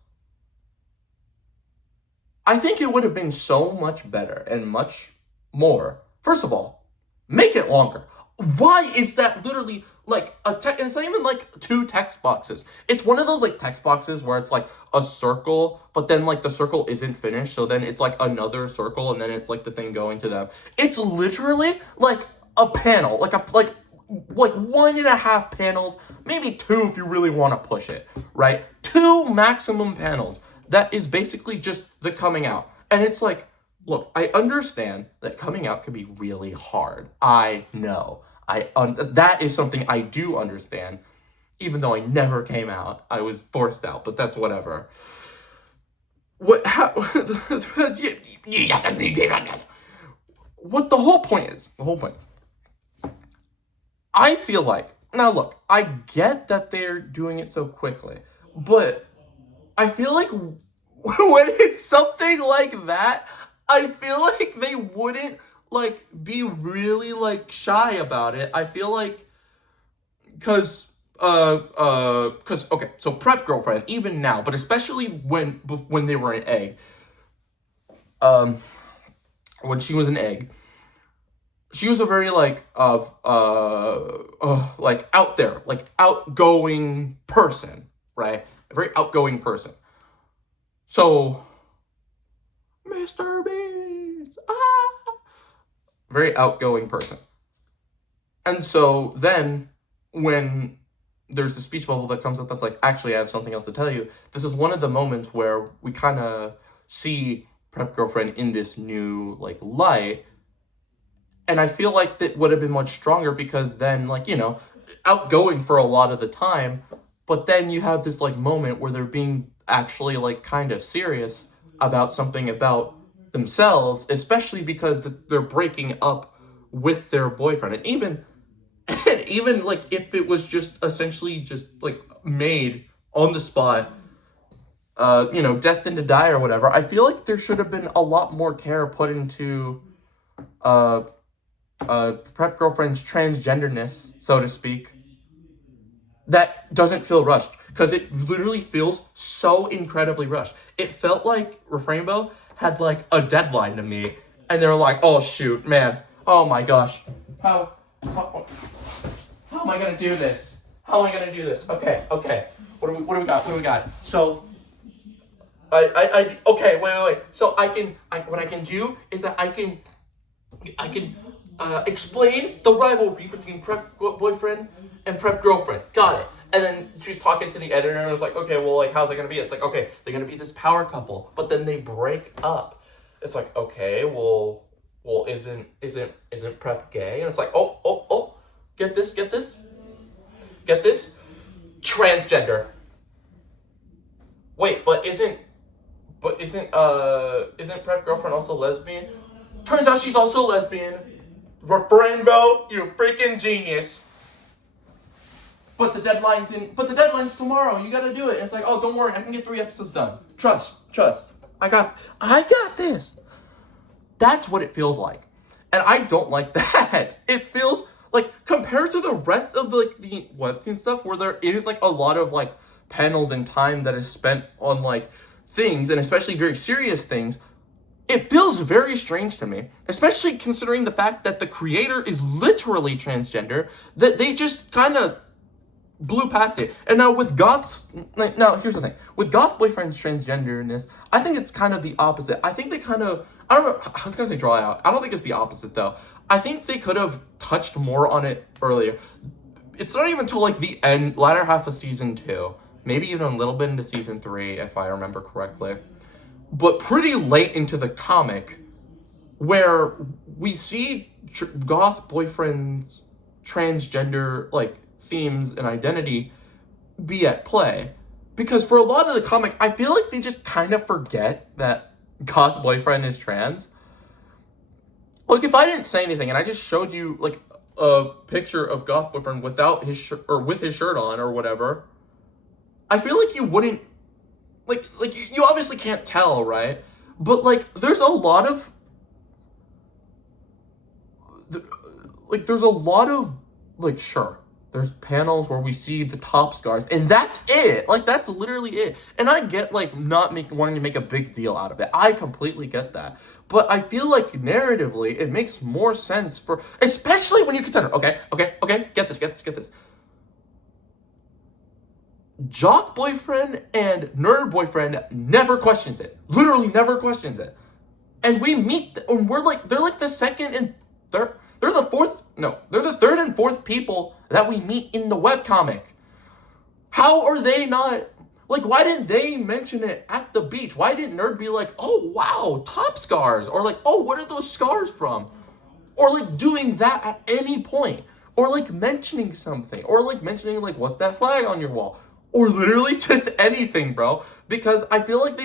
I think it would have been so much better and much more. First of all, make it longer. Why is that literally like it's not even like two text boxes. It's one of those like text boxes where it's like a circle, but then like the circle isn't finished, so then it's like another circle, and then it's like the thing going to them. It's literally like a panel, like 1.5 panels, maybe 2 if you really want to push it, right? 2 maximum panels. That is basically just the coming out. And it's like, look, I understand that coming out can be really hard. I know. That is something I do understand. Even though I never came out, I was forced out, but that's whatever. What the whole point is, I feel like, now look, I get that they're doing it so quickly, but I feel like when it's something like that, I feel like they wouldn't like be really like shy about it. I feel like because okay, so prep girlfriend, even now, but especially when they were an egg, um when she was an egg, she was a very like like out there, like outgoing person, right? A very outgoing person. So Mr. Beast, very outgoing person. And so then when there's the speech bubble that comes up that's like, actually, I have something else to tell you. This is one of the moments where we kind of see prep girlfriend in this new like light. And I feel like that would have been much stronger because then, like, you know, outgoing for a lot of the time, but then you have this like moment where they're being actually like kind of serious about something about themselves, especially because they're breaking up with their boyfriend. And even like if it was just essentially just like made on the spot, you know, destined to die or whatever, I feel like there should have been a lot more care put into prep girlfriend's transgenderness, so to speak, that doesn't feel rushed, because it literally feels so incredibly rushed. It felt like Refrainbow had like a deadline to meet, and they were like, oh shoot, man, oh my gosh, how am I gonna do this? How am I gonna do this? Okay. What do we got? So okay, wait. So what I can do is that I can explain the rivalry between prep boyfriend and prep girlfriend. Got it. And then she's talking to the editor and it's like, okay, well, like, how's it gonna be? It's like, okay, they're gonna be this power couple, but then they break up. It's like, okay, well, isn't prep gay? And it's like, oh, get this, transgender. Wait, but isn't prep girlfriend also lesbian? Turns out she's also lesbian. Refrainbow, you freaking genius. But the deadline's tomorrow. You gotta do it. And it's like, oh, don't worry, I can get 3 episodes done. Trust. I got this. That's what it feels like. And I don't like that. It feels like, compared to the rest of the WEBTOON stuff, where there is like a lot of like panels and time that is spent on like things, and especially very serious things, it feels very strange to me, especially considering the fact that the creator is literally transgender, that they just kind of blew past it. And now with now here's the thing. With Goth boyfriend's transgenderness, I think it's kind of the opposite. I think they kind of, I don't know, I was going to say draw out. I don't think it's the opposite though. I think they could have touched more on it earlier. It's not even until like the latter half of season 2, maybe even a little bit into season 3, if I remember correctly, but pretty late into the comic, where we see Goth boyfriend's transgender like themes and identity be at play. Because for a lot of the comic, I feel like they just kind of forget that Goth boyfriend is trans. Like, if I didn't say anything and I just showed you like a picture of Goth boyfriend without his shirt or with his shirt on or whatever, I feel like you wouldn't like you obviously can't tell, right? But like there's a lot of sure, there's panels where we see the top scars, and that's it. Like, that's literally it. And I get like not wanting to make a big deal out of it. I completely get that. But I feel like narratively, it makes more sense especially when you consider, okay, get this. Jock boyfriend and nerd boyfriend never questions it. Literally never questions it. And we meet, and we're like, they're like the second and third, they're the third and fourth people that we meet in the webcomic. How are they not, like, why didn't they mention it at the beach? Why didn't Nerd be like, oh, wow, top scars? Or like, oh, what are those scars from? Or like doing that at any point. Or like mentioning something. Or like mentioning like, what's that flag on your wall? Or literally just anything, bro. Because I feel like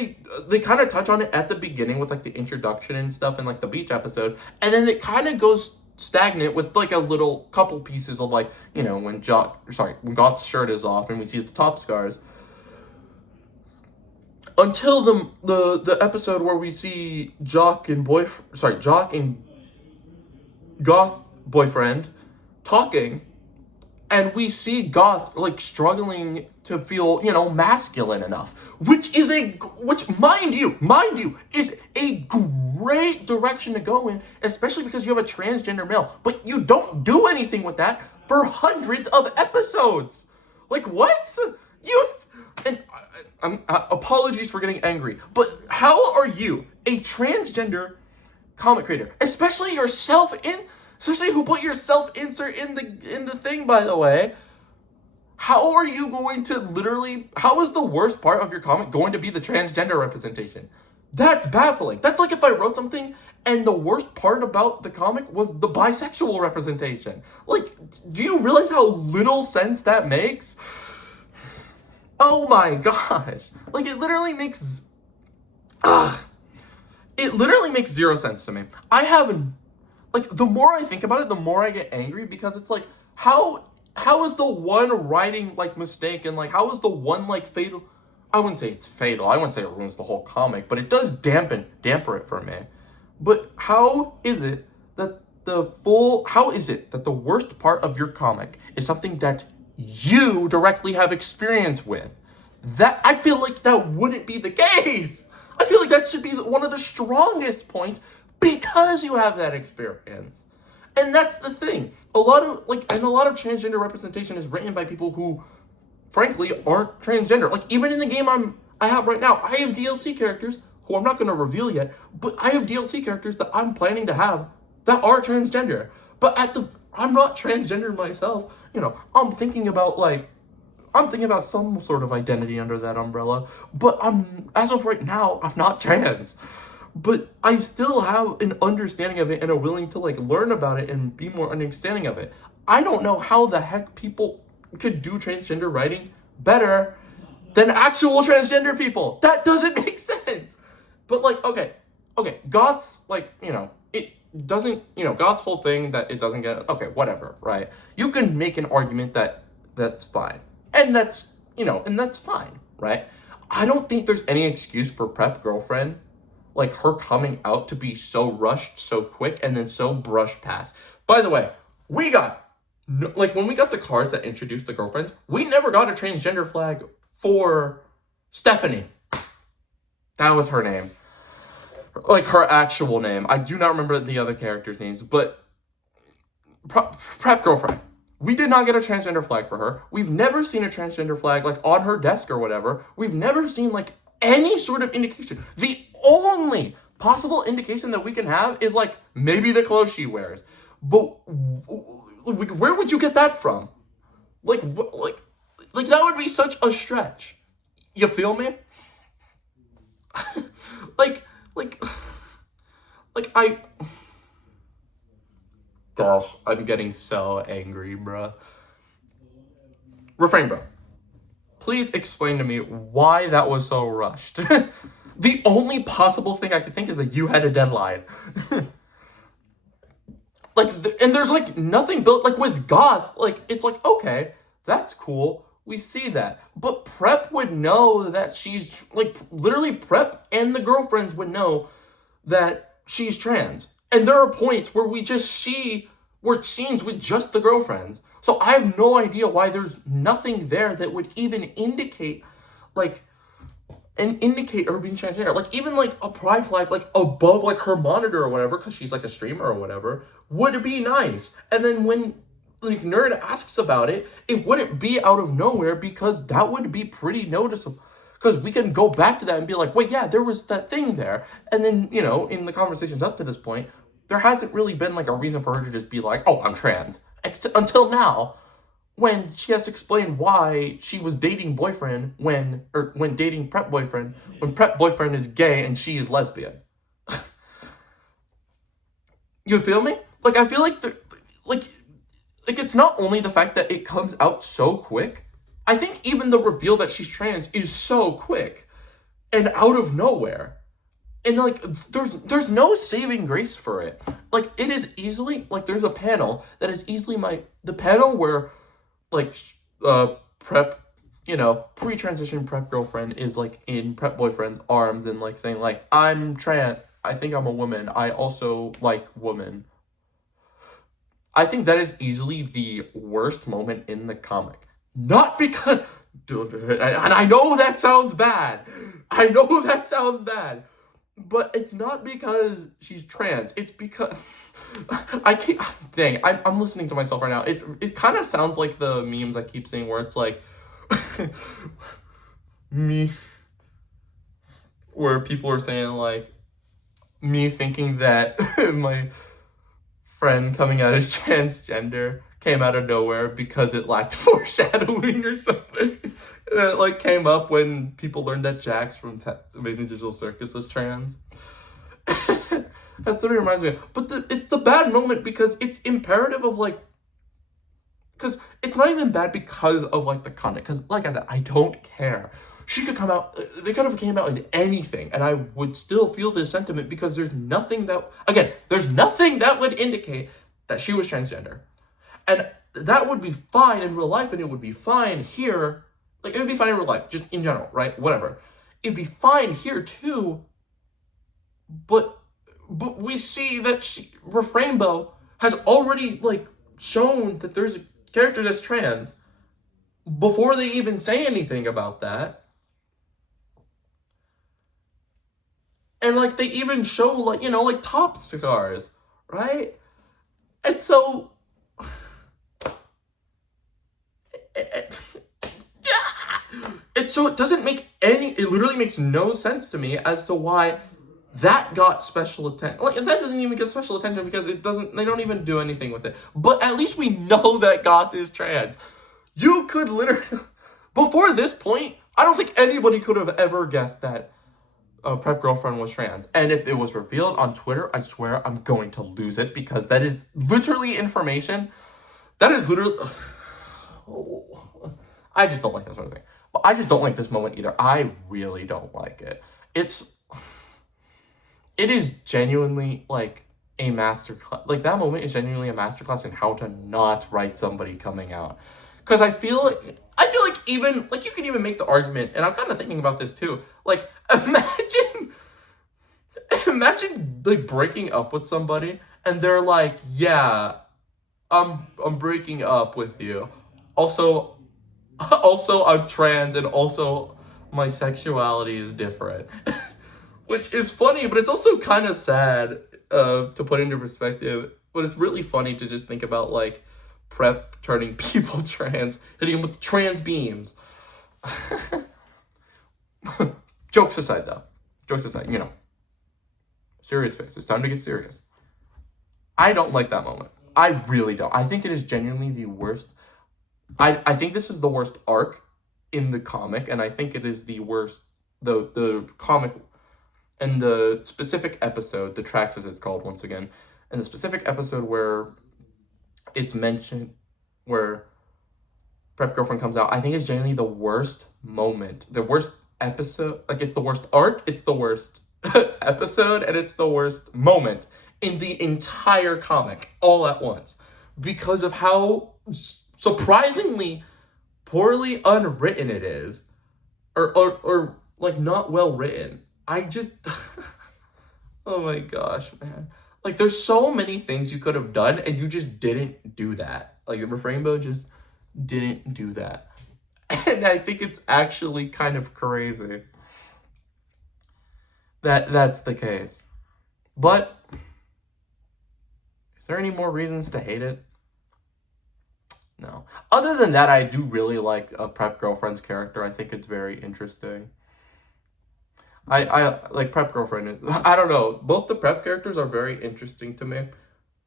they kind of touch on it at the beginning with like the introduction and stuff in like the beach episode. And then it kind of goes stagnant with like a little couple pieces of like, you know, when Goth's shirt is off and we see the top scars. Until the episode where we see Jock and Goth boyfriend talking, and we see Goth like struggling to feel, you know, masculine enough, which mind you is a great direction to go in, especially because you have a transgender male, but you don't do anything with that for hundreds of episodes. Like, what? Apologies for getting angry, but how are you, a transgender comic creator, especially who put your self insert in the thing, by the way? How are you going to how is the worst part of your comic going to be the transgender representation? That's baffling. That's like if I wrote something and the worst part about the comic was the bisexual representation. Like, do you realize how little sense that makes? Oh my gosh. Like, it literally makes zero sense to me. The more I think about it, the more I get angry, because it's like, how is the one writing like mistake, and like how is the one like fatal? I wouldn't say it's fatal. I wouldn't say it ruins the whole comic, but it does damper it for me. But how is it that the worst part of your comic is something that you directly have experience with? That, I feel like that wouldn't be the case. I feel like that should be one of the strongest points, because you have that experience. And that's the thing. A lot of transgender representation is written by people who, frankly, aren't transgender. Like, even in the game I have right now, I have DLC characters who I'm not going to reveal yet, but I have DLC characters that I'm planning to have that are transgender. But I'm not transgender myself. You know, I'm thinking about some sort of identity under that umbrella, but as of right now, I'm not trans. But I still have an understanding of it and are willing to like learn about it and be more understanding of it. I don't know how the heck people could do transgender writing better than actual transgender people. That doesn't make sense. But like, okay, Goth's like, you know, it doesn't, you know, Goth's whole thing that it doesn't get, okay, whatever, right? You can make an argument that that's fine. And that's fine, right? I don't think there's any excuse for prep girlfriend, like her coming out, to be so rushed, so quick, and then so brushed past. By the way, when we got the cards that introduced the girlfriends, we never got a transgender flag for Stephanie. That was her name. Like, her actual name. I do not remember the other characters' names, but prep girlfriend. We did not get a transgender flag for her. We've never seen a transgender flag, like, on her desk or whatever. We've never seen, like, any sort of indication. The only possible indication that we can have is, like, maybe the clothes she wears. But where would you get that from? Like, that would be such a stretch. You feel me? Gosh, I'm getting so angry, bruh. Refrain, bro. Please explain to me why that was so rushed. The only possible thing I could think is that you had a deadline. And there's, like, nothing built, like, with Goth, like, it's like, okay, that's cool, we see that. But Prep would know that she's, like, literally Prep and the girlfriends would know that she's trans. And there are points where we just see scenes with just the girlfriends. So I have no idea why there's nothing there that would even indicate her being transgender. Like, even, like, a pride flag, like, above, like, her monitor or whatever, because she's, like, a streamer or whatever, would be nice. And then when like nerd asks about it, it wouldn't be out of nowhere because that would be pretty noticeable. Because we can go back to that and be like, wait, yeah, there was that thing there. And then, you know, in the conversations up to this point, there hasn't really been like a reason for her to just be like, oh, I'm trans. Until now, when she has to explain why she was dating boyfriend when dating prep boyfriend, when prep boyfriend is gay and she is lesbian. You feel me? Like, I feel like like it's not only the fact that it comes out so quick. I think even the reveal that she's trans is so quick and out of nowhere. And like there's no saving grace for it. Like it is easily like there's a panel that is easily the panel where like prep, you know, pre-transition prep girlfriend is like in prep boyfriend's arms and like saying like, I'm trans, I think I'm a woman, I also like women. I think that is easily the worst moment in the comic. Not because, and I know that sounds bad. I know that sounds bad. But it's not because she's trans. It's because I can't. Dang, I'm listening to myself right now. It kind of sounds like the memes I keep seeing where it's like me, where people are saying like me thinking that my friend coming out as transgender came out of nowhere because it lacked foreshadowing or something. It like came up when people learned that Jax from Amazing Digital Circus was trans. That's what it reminds me of. But it's the bad moment because it's imperative of like, because it's not even bad because of like the content. Because like I said, I don't care. She could come out, they could have came out with anything, and I would still feel this sentiment because there's nothing that would indicate that she was transgender. And that would be fine in real life, and it would be fine here. Like, it would be fine in real life, just in general, right? Whatever. It'd be fine here, too. But we see that Rainbow has already, like, shown that there's a character that's trans before they even say anything about that. And, like, they even show, like, you know, like, top scars, right? And so... And so it doesn't make it literally makes no sense to me as to why that got special attention. Like, that doesn't even get special attention because they don't even do anything with it. But at least we know that Goth is trans. You could literally, before this point, I don't think anybody could have ever guessed that prep girlfriend was trans. And if it was revealed on Twitter, I swear I'm going to lose it because that is literally information. That is literally... I just don't like that sort of thing. But I just don't like this moment either. I really don't like it. It is genuinely like a masterclass. Like, that moment is genuinely a masterclass in how to not write somebody coming out. Because I feel like even, like, you can even make the argument, and I'm kind of thinking about this too. Like, imagine like breaking up with somebody, and they're like, yeah, I'm breaking up with you. Also, I'm trans, and also my sexuality is different. Which is funny, but it's also kind of sad to put into perspective. But it's really funny to just think about, like, prep turning people trans, hitting them with trans beams. Jokes aside, though. Jokes aside, you know. Serious face. It's time to get serious. I don't like that moment. I really don't. I think it is genuinely the worst. I think this is the worst arc in the comic, and I think it is the worst, the comic, and the specific episode, the tracks as it's called once again, and the specific episode where it's mentioned, where prep girlfriend comes out, I think is genuinely the worst moment, the worst episode. Like, it's the worst arc, it's the worst episode, and it's the worst moment in the entire comic all at once because of how surprisingly poorly unwritten it is, or like not well written. I just oh my gosh, man. Like, there's so many things you could have done and you just didn't do that. Like, Rainbow just didn't do that. And I think it's actually kind of crazy that that's the case. But is there any more reasons to hate it? No. Other than that, I do really like a prep girlfriend's character. I think it's very interesting. I like prep girlfriend. I don't know. Both the prep characters are very interesting to me.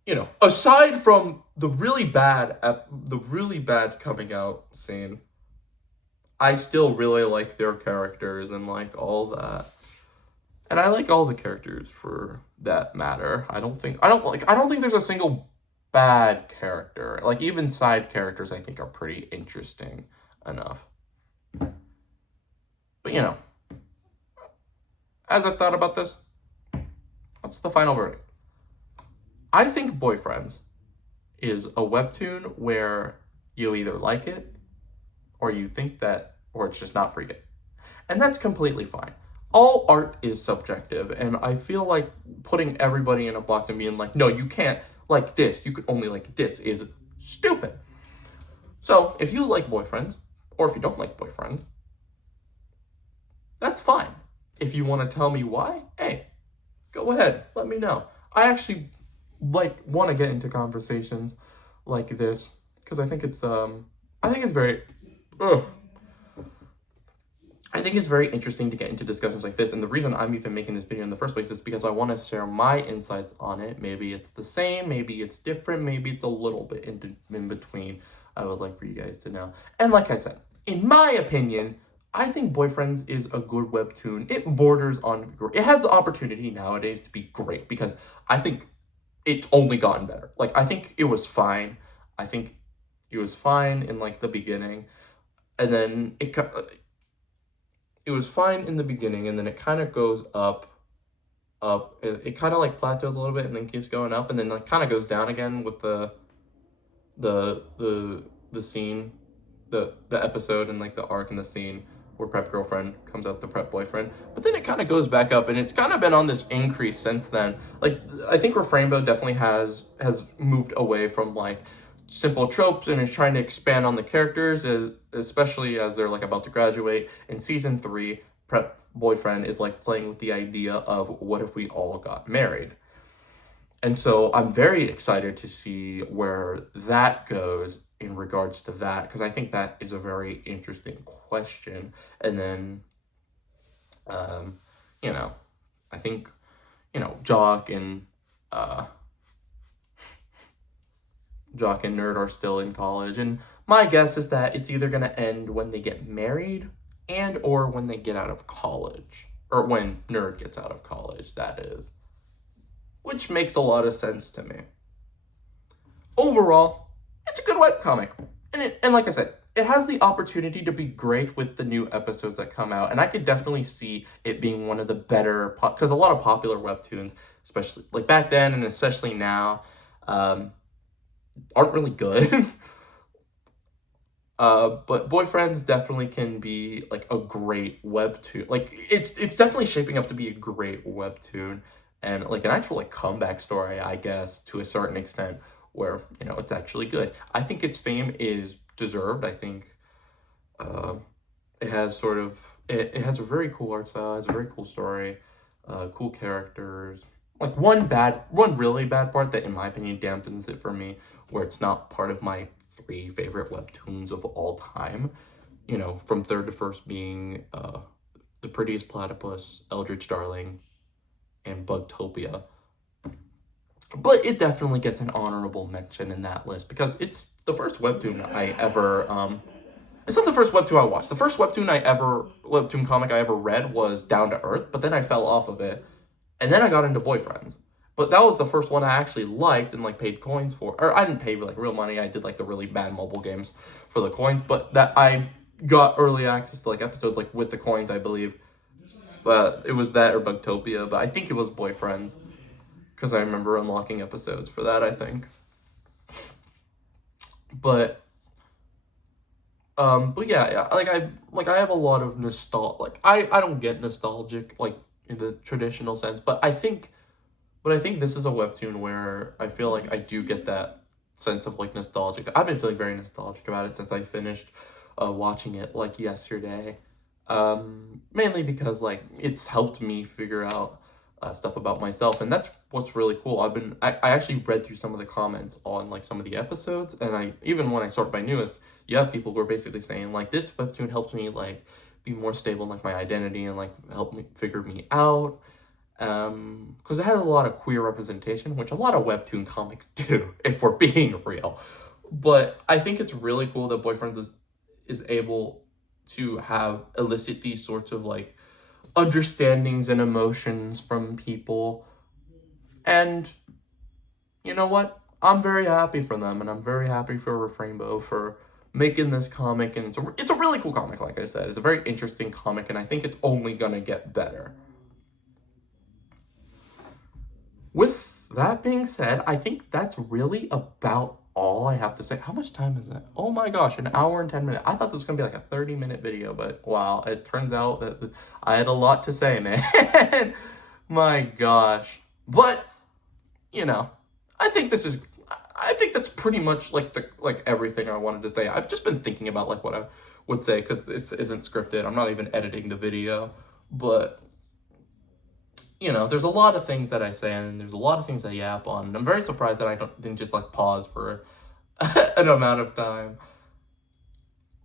You know, aside from the really bad coming out scene, I still really like their characters and like all that. And I like all the characters for that matter. I don't think there's a single bad character. Like even side characters I think are pretty interesting enough. But you know, as I've thought about this, what's the final verdict? I think Boyfriends is a webtoon where you either like it or you think that or it's just not for you. And that's completely fine. All art is subjective, and I feel like putting everybody in a box and being like, no, you can't like this, you could only like this is stupid. So, if you like Boyfriends, or if you don't like Boyfriends, that's fine. If you want to tell me why, hey, go ahead, let me know. I actually want to get into conversations like this because I think it's very ugh, I think it's very interesting to get into discussions like this, and the reason I'm even making this video in the first place is because I want to share my insights on it. Maybe it's the same, maybe it's different, maybe it's a little bit in between. I would like for you guys to know. And like I said, in my opinion, I think Boyfriends is a good webtoon. It borders on great. It has the opportunity nowadays to be great because I think it's only gotten better. Like, I think it was fine. I think it was fine in like the beginning, and then it was fine in the beginning, and then it kind of goes up. It kind of like plateaus a little bit, and then keeps going up, and then like kind of goes down again with the the scene, the episode, and like the arc and the scene where prep girlfriend comes out the prep boyfriend. But then it kind of goes back up, and it's kind of been on this increase since then. Like I think Refrainbow definitely has moved away from like simple tropes and is trying to expand on the characters, especially as they're like about to graduate. In season 3, prep boyfriend is like playing with the idea of what if we all got married. And so I'm very excited to see where that goes in regards to that, because I think that is a very interesting question. And then you know, I think, Jock and Nerd are still in college, and my guess is that it's either going to end when they get married and or when they get out of college, or when Nerd gets out of college, that is, which makes a lot of sense to me. Overall, it's a good webcomic, and like I said, it has the opportunity to be great with the new episodes that come out, and I could definitely see it being one of the better, because a lot of popular webtoons, especially like back then and especially now, aren't really good. But Boyfriends definitely can be like a great webtoon. Like it's definitely shaping up to be a great webtoon, and like an actual like comeback story, I guess, to a certain extent, where it's actually good. I think its fame is deserved. I think it has sort of it has a very cool art style, it has a very cool story, cool characters. Like one really bad part that in my opinion dampens it for me, where it's not part of my 3 favorite webtoons of all time, from third to first being The Prettiest Platypus, Eldritch Darling, and Bugtopia. But it definitely gets an honorable mention in that list because it's the first webtoon I ever it's not the first webtoon I watched. The first webtoon comic I ever read was Down to Earth, but then I fell off of it. And then I got into Boyfriends. But that was the first one I actually liked and like paid coins for. Or I didn't pay like real money. I did like the really bad mobile games for the coins, but that I got early access to like episodes like with the coins, I believe. But it was that or Bugtopia, but I think it was Boyfriends because I remember unlocking episodes for that, I think. But yeah, I have a lot of nostalgia. Like I don't get nostalgic like in the traditional sense, but I think this is a webtoon where I feel like I do get that sense of like nostalgic. I've been feeling very nostalgic about it since I finished watching it like yesterday. Mainly because like it's helped me figure out stuff about myself, and that's what's really cool. I actually read through some of the comments on like some of the episodes, and I even when I started my newest, you have people who are basically saying like this webtoon helps me like be more stable in like my identity and like help me figure me out. Because it has a lot of queer representation, which a lot of webtoon comics do, if we're being real. But I think it's really cool that Boyfriends is able to have elicit these sorts of like understandings and emotions from people. And you know what? I'm very happy for them, and I'm very happy for Rainbow for making this comic. And it's a really cool comic, like I said. It's a very interesting comic, and I think it's only gonna get better. With that being said, I think that's really about all I have to say. How much time is it? Oh my gosh, an hour and 10 minutes. I thought this was gonna be like a 30-minute video, but wow, it turns out that I had a lot to say, man. My gosh. But, you know, I think that's pretty much like everything I wanted to say. I've just been thinking about like what I would say because this isn't scripted. I'm not even editing the video, but you know, there's a lot of things that I say and there's a lot of things I yap on. And I'm very surprised that I didn't just like pause for an amount of time.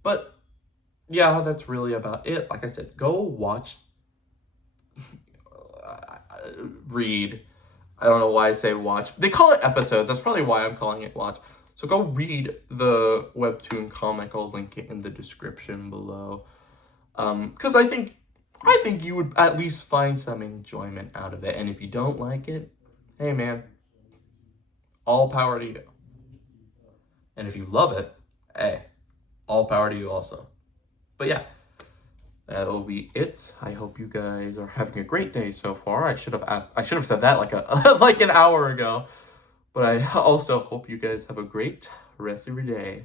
But yeah, that's really about it. Like I said, go watch, read. I don't know why I say watch. They call it episodes. That's probably why I'm calling it watch. So go read the webtoon comic. I'll link it in the description below. Because I think you would at least find some enjoyment out of it. And if you don't like it, hey man, all power to you. And if you love it, hey, all power to you also. But yeah, that will be it. I hope you guys are having a great day so far. I should have said that like like an hour ago. But I also hope you guys have a great rest of your day.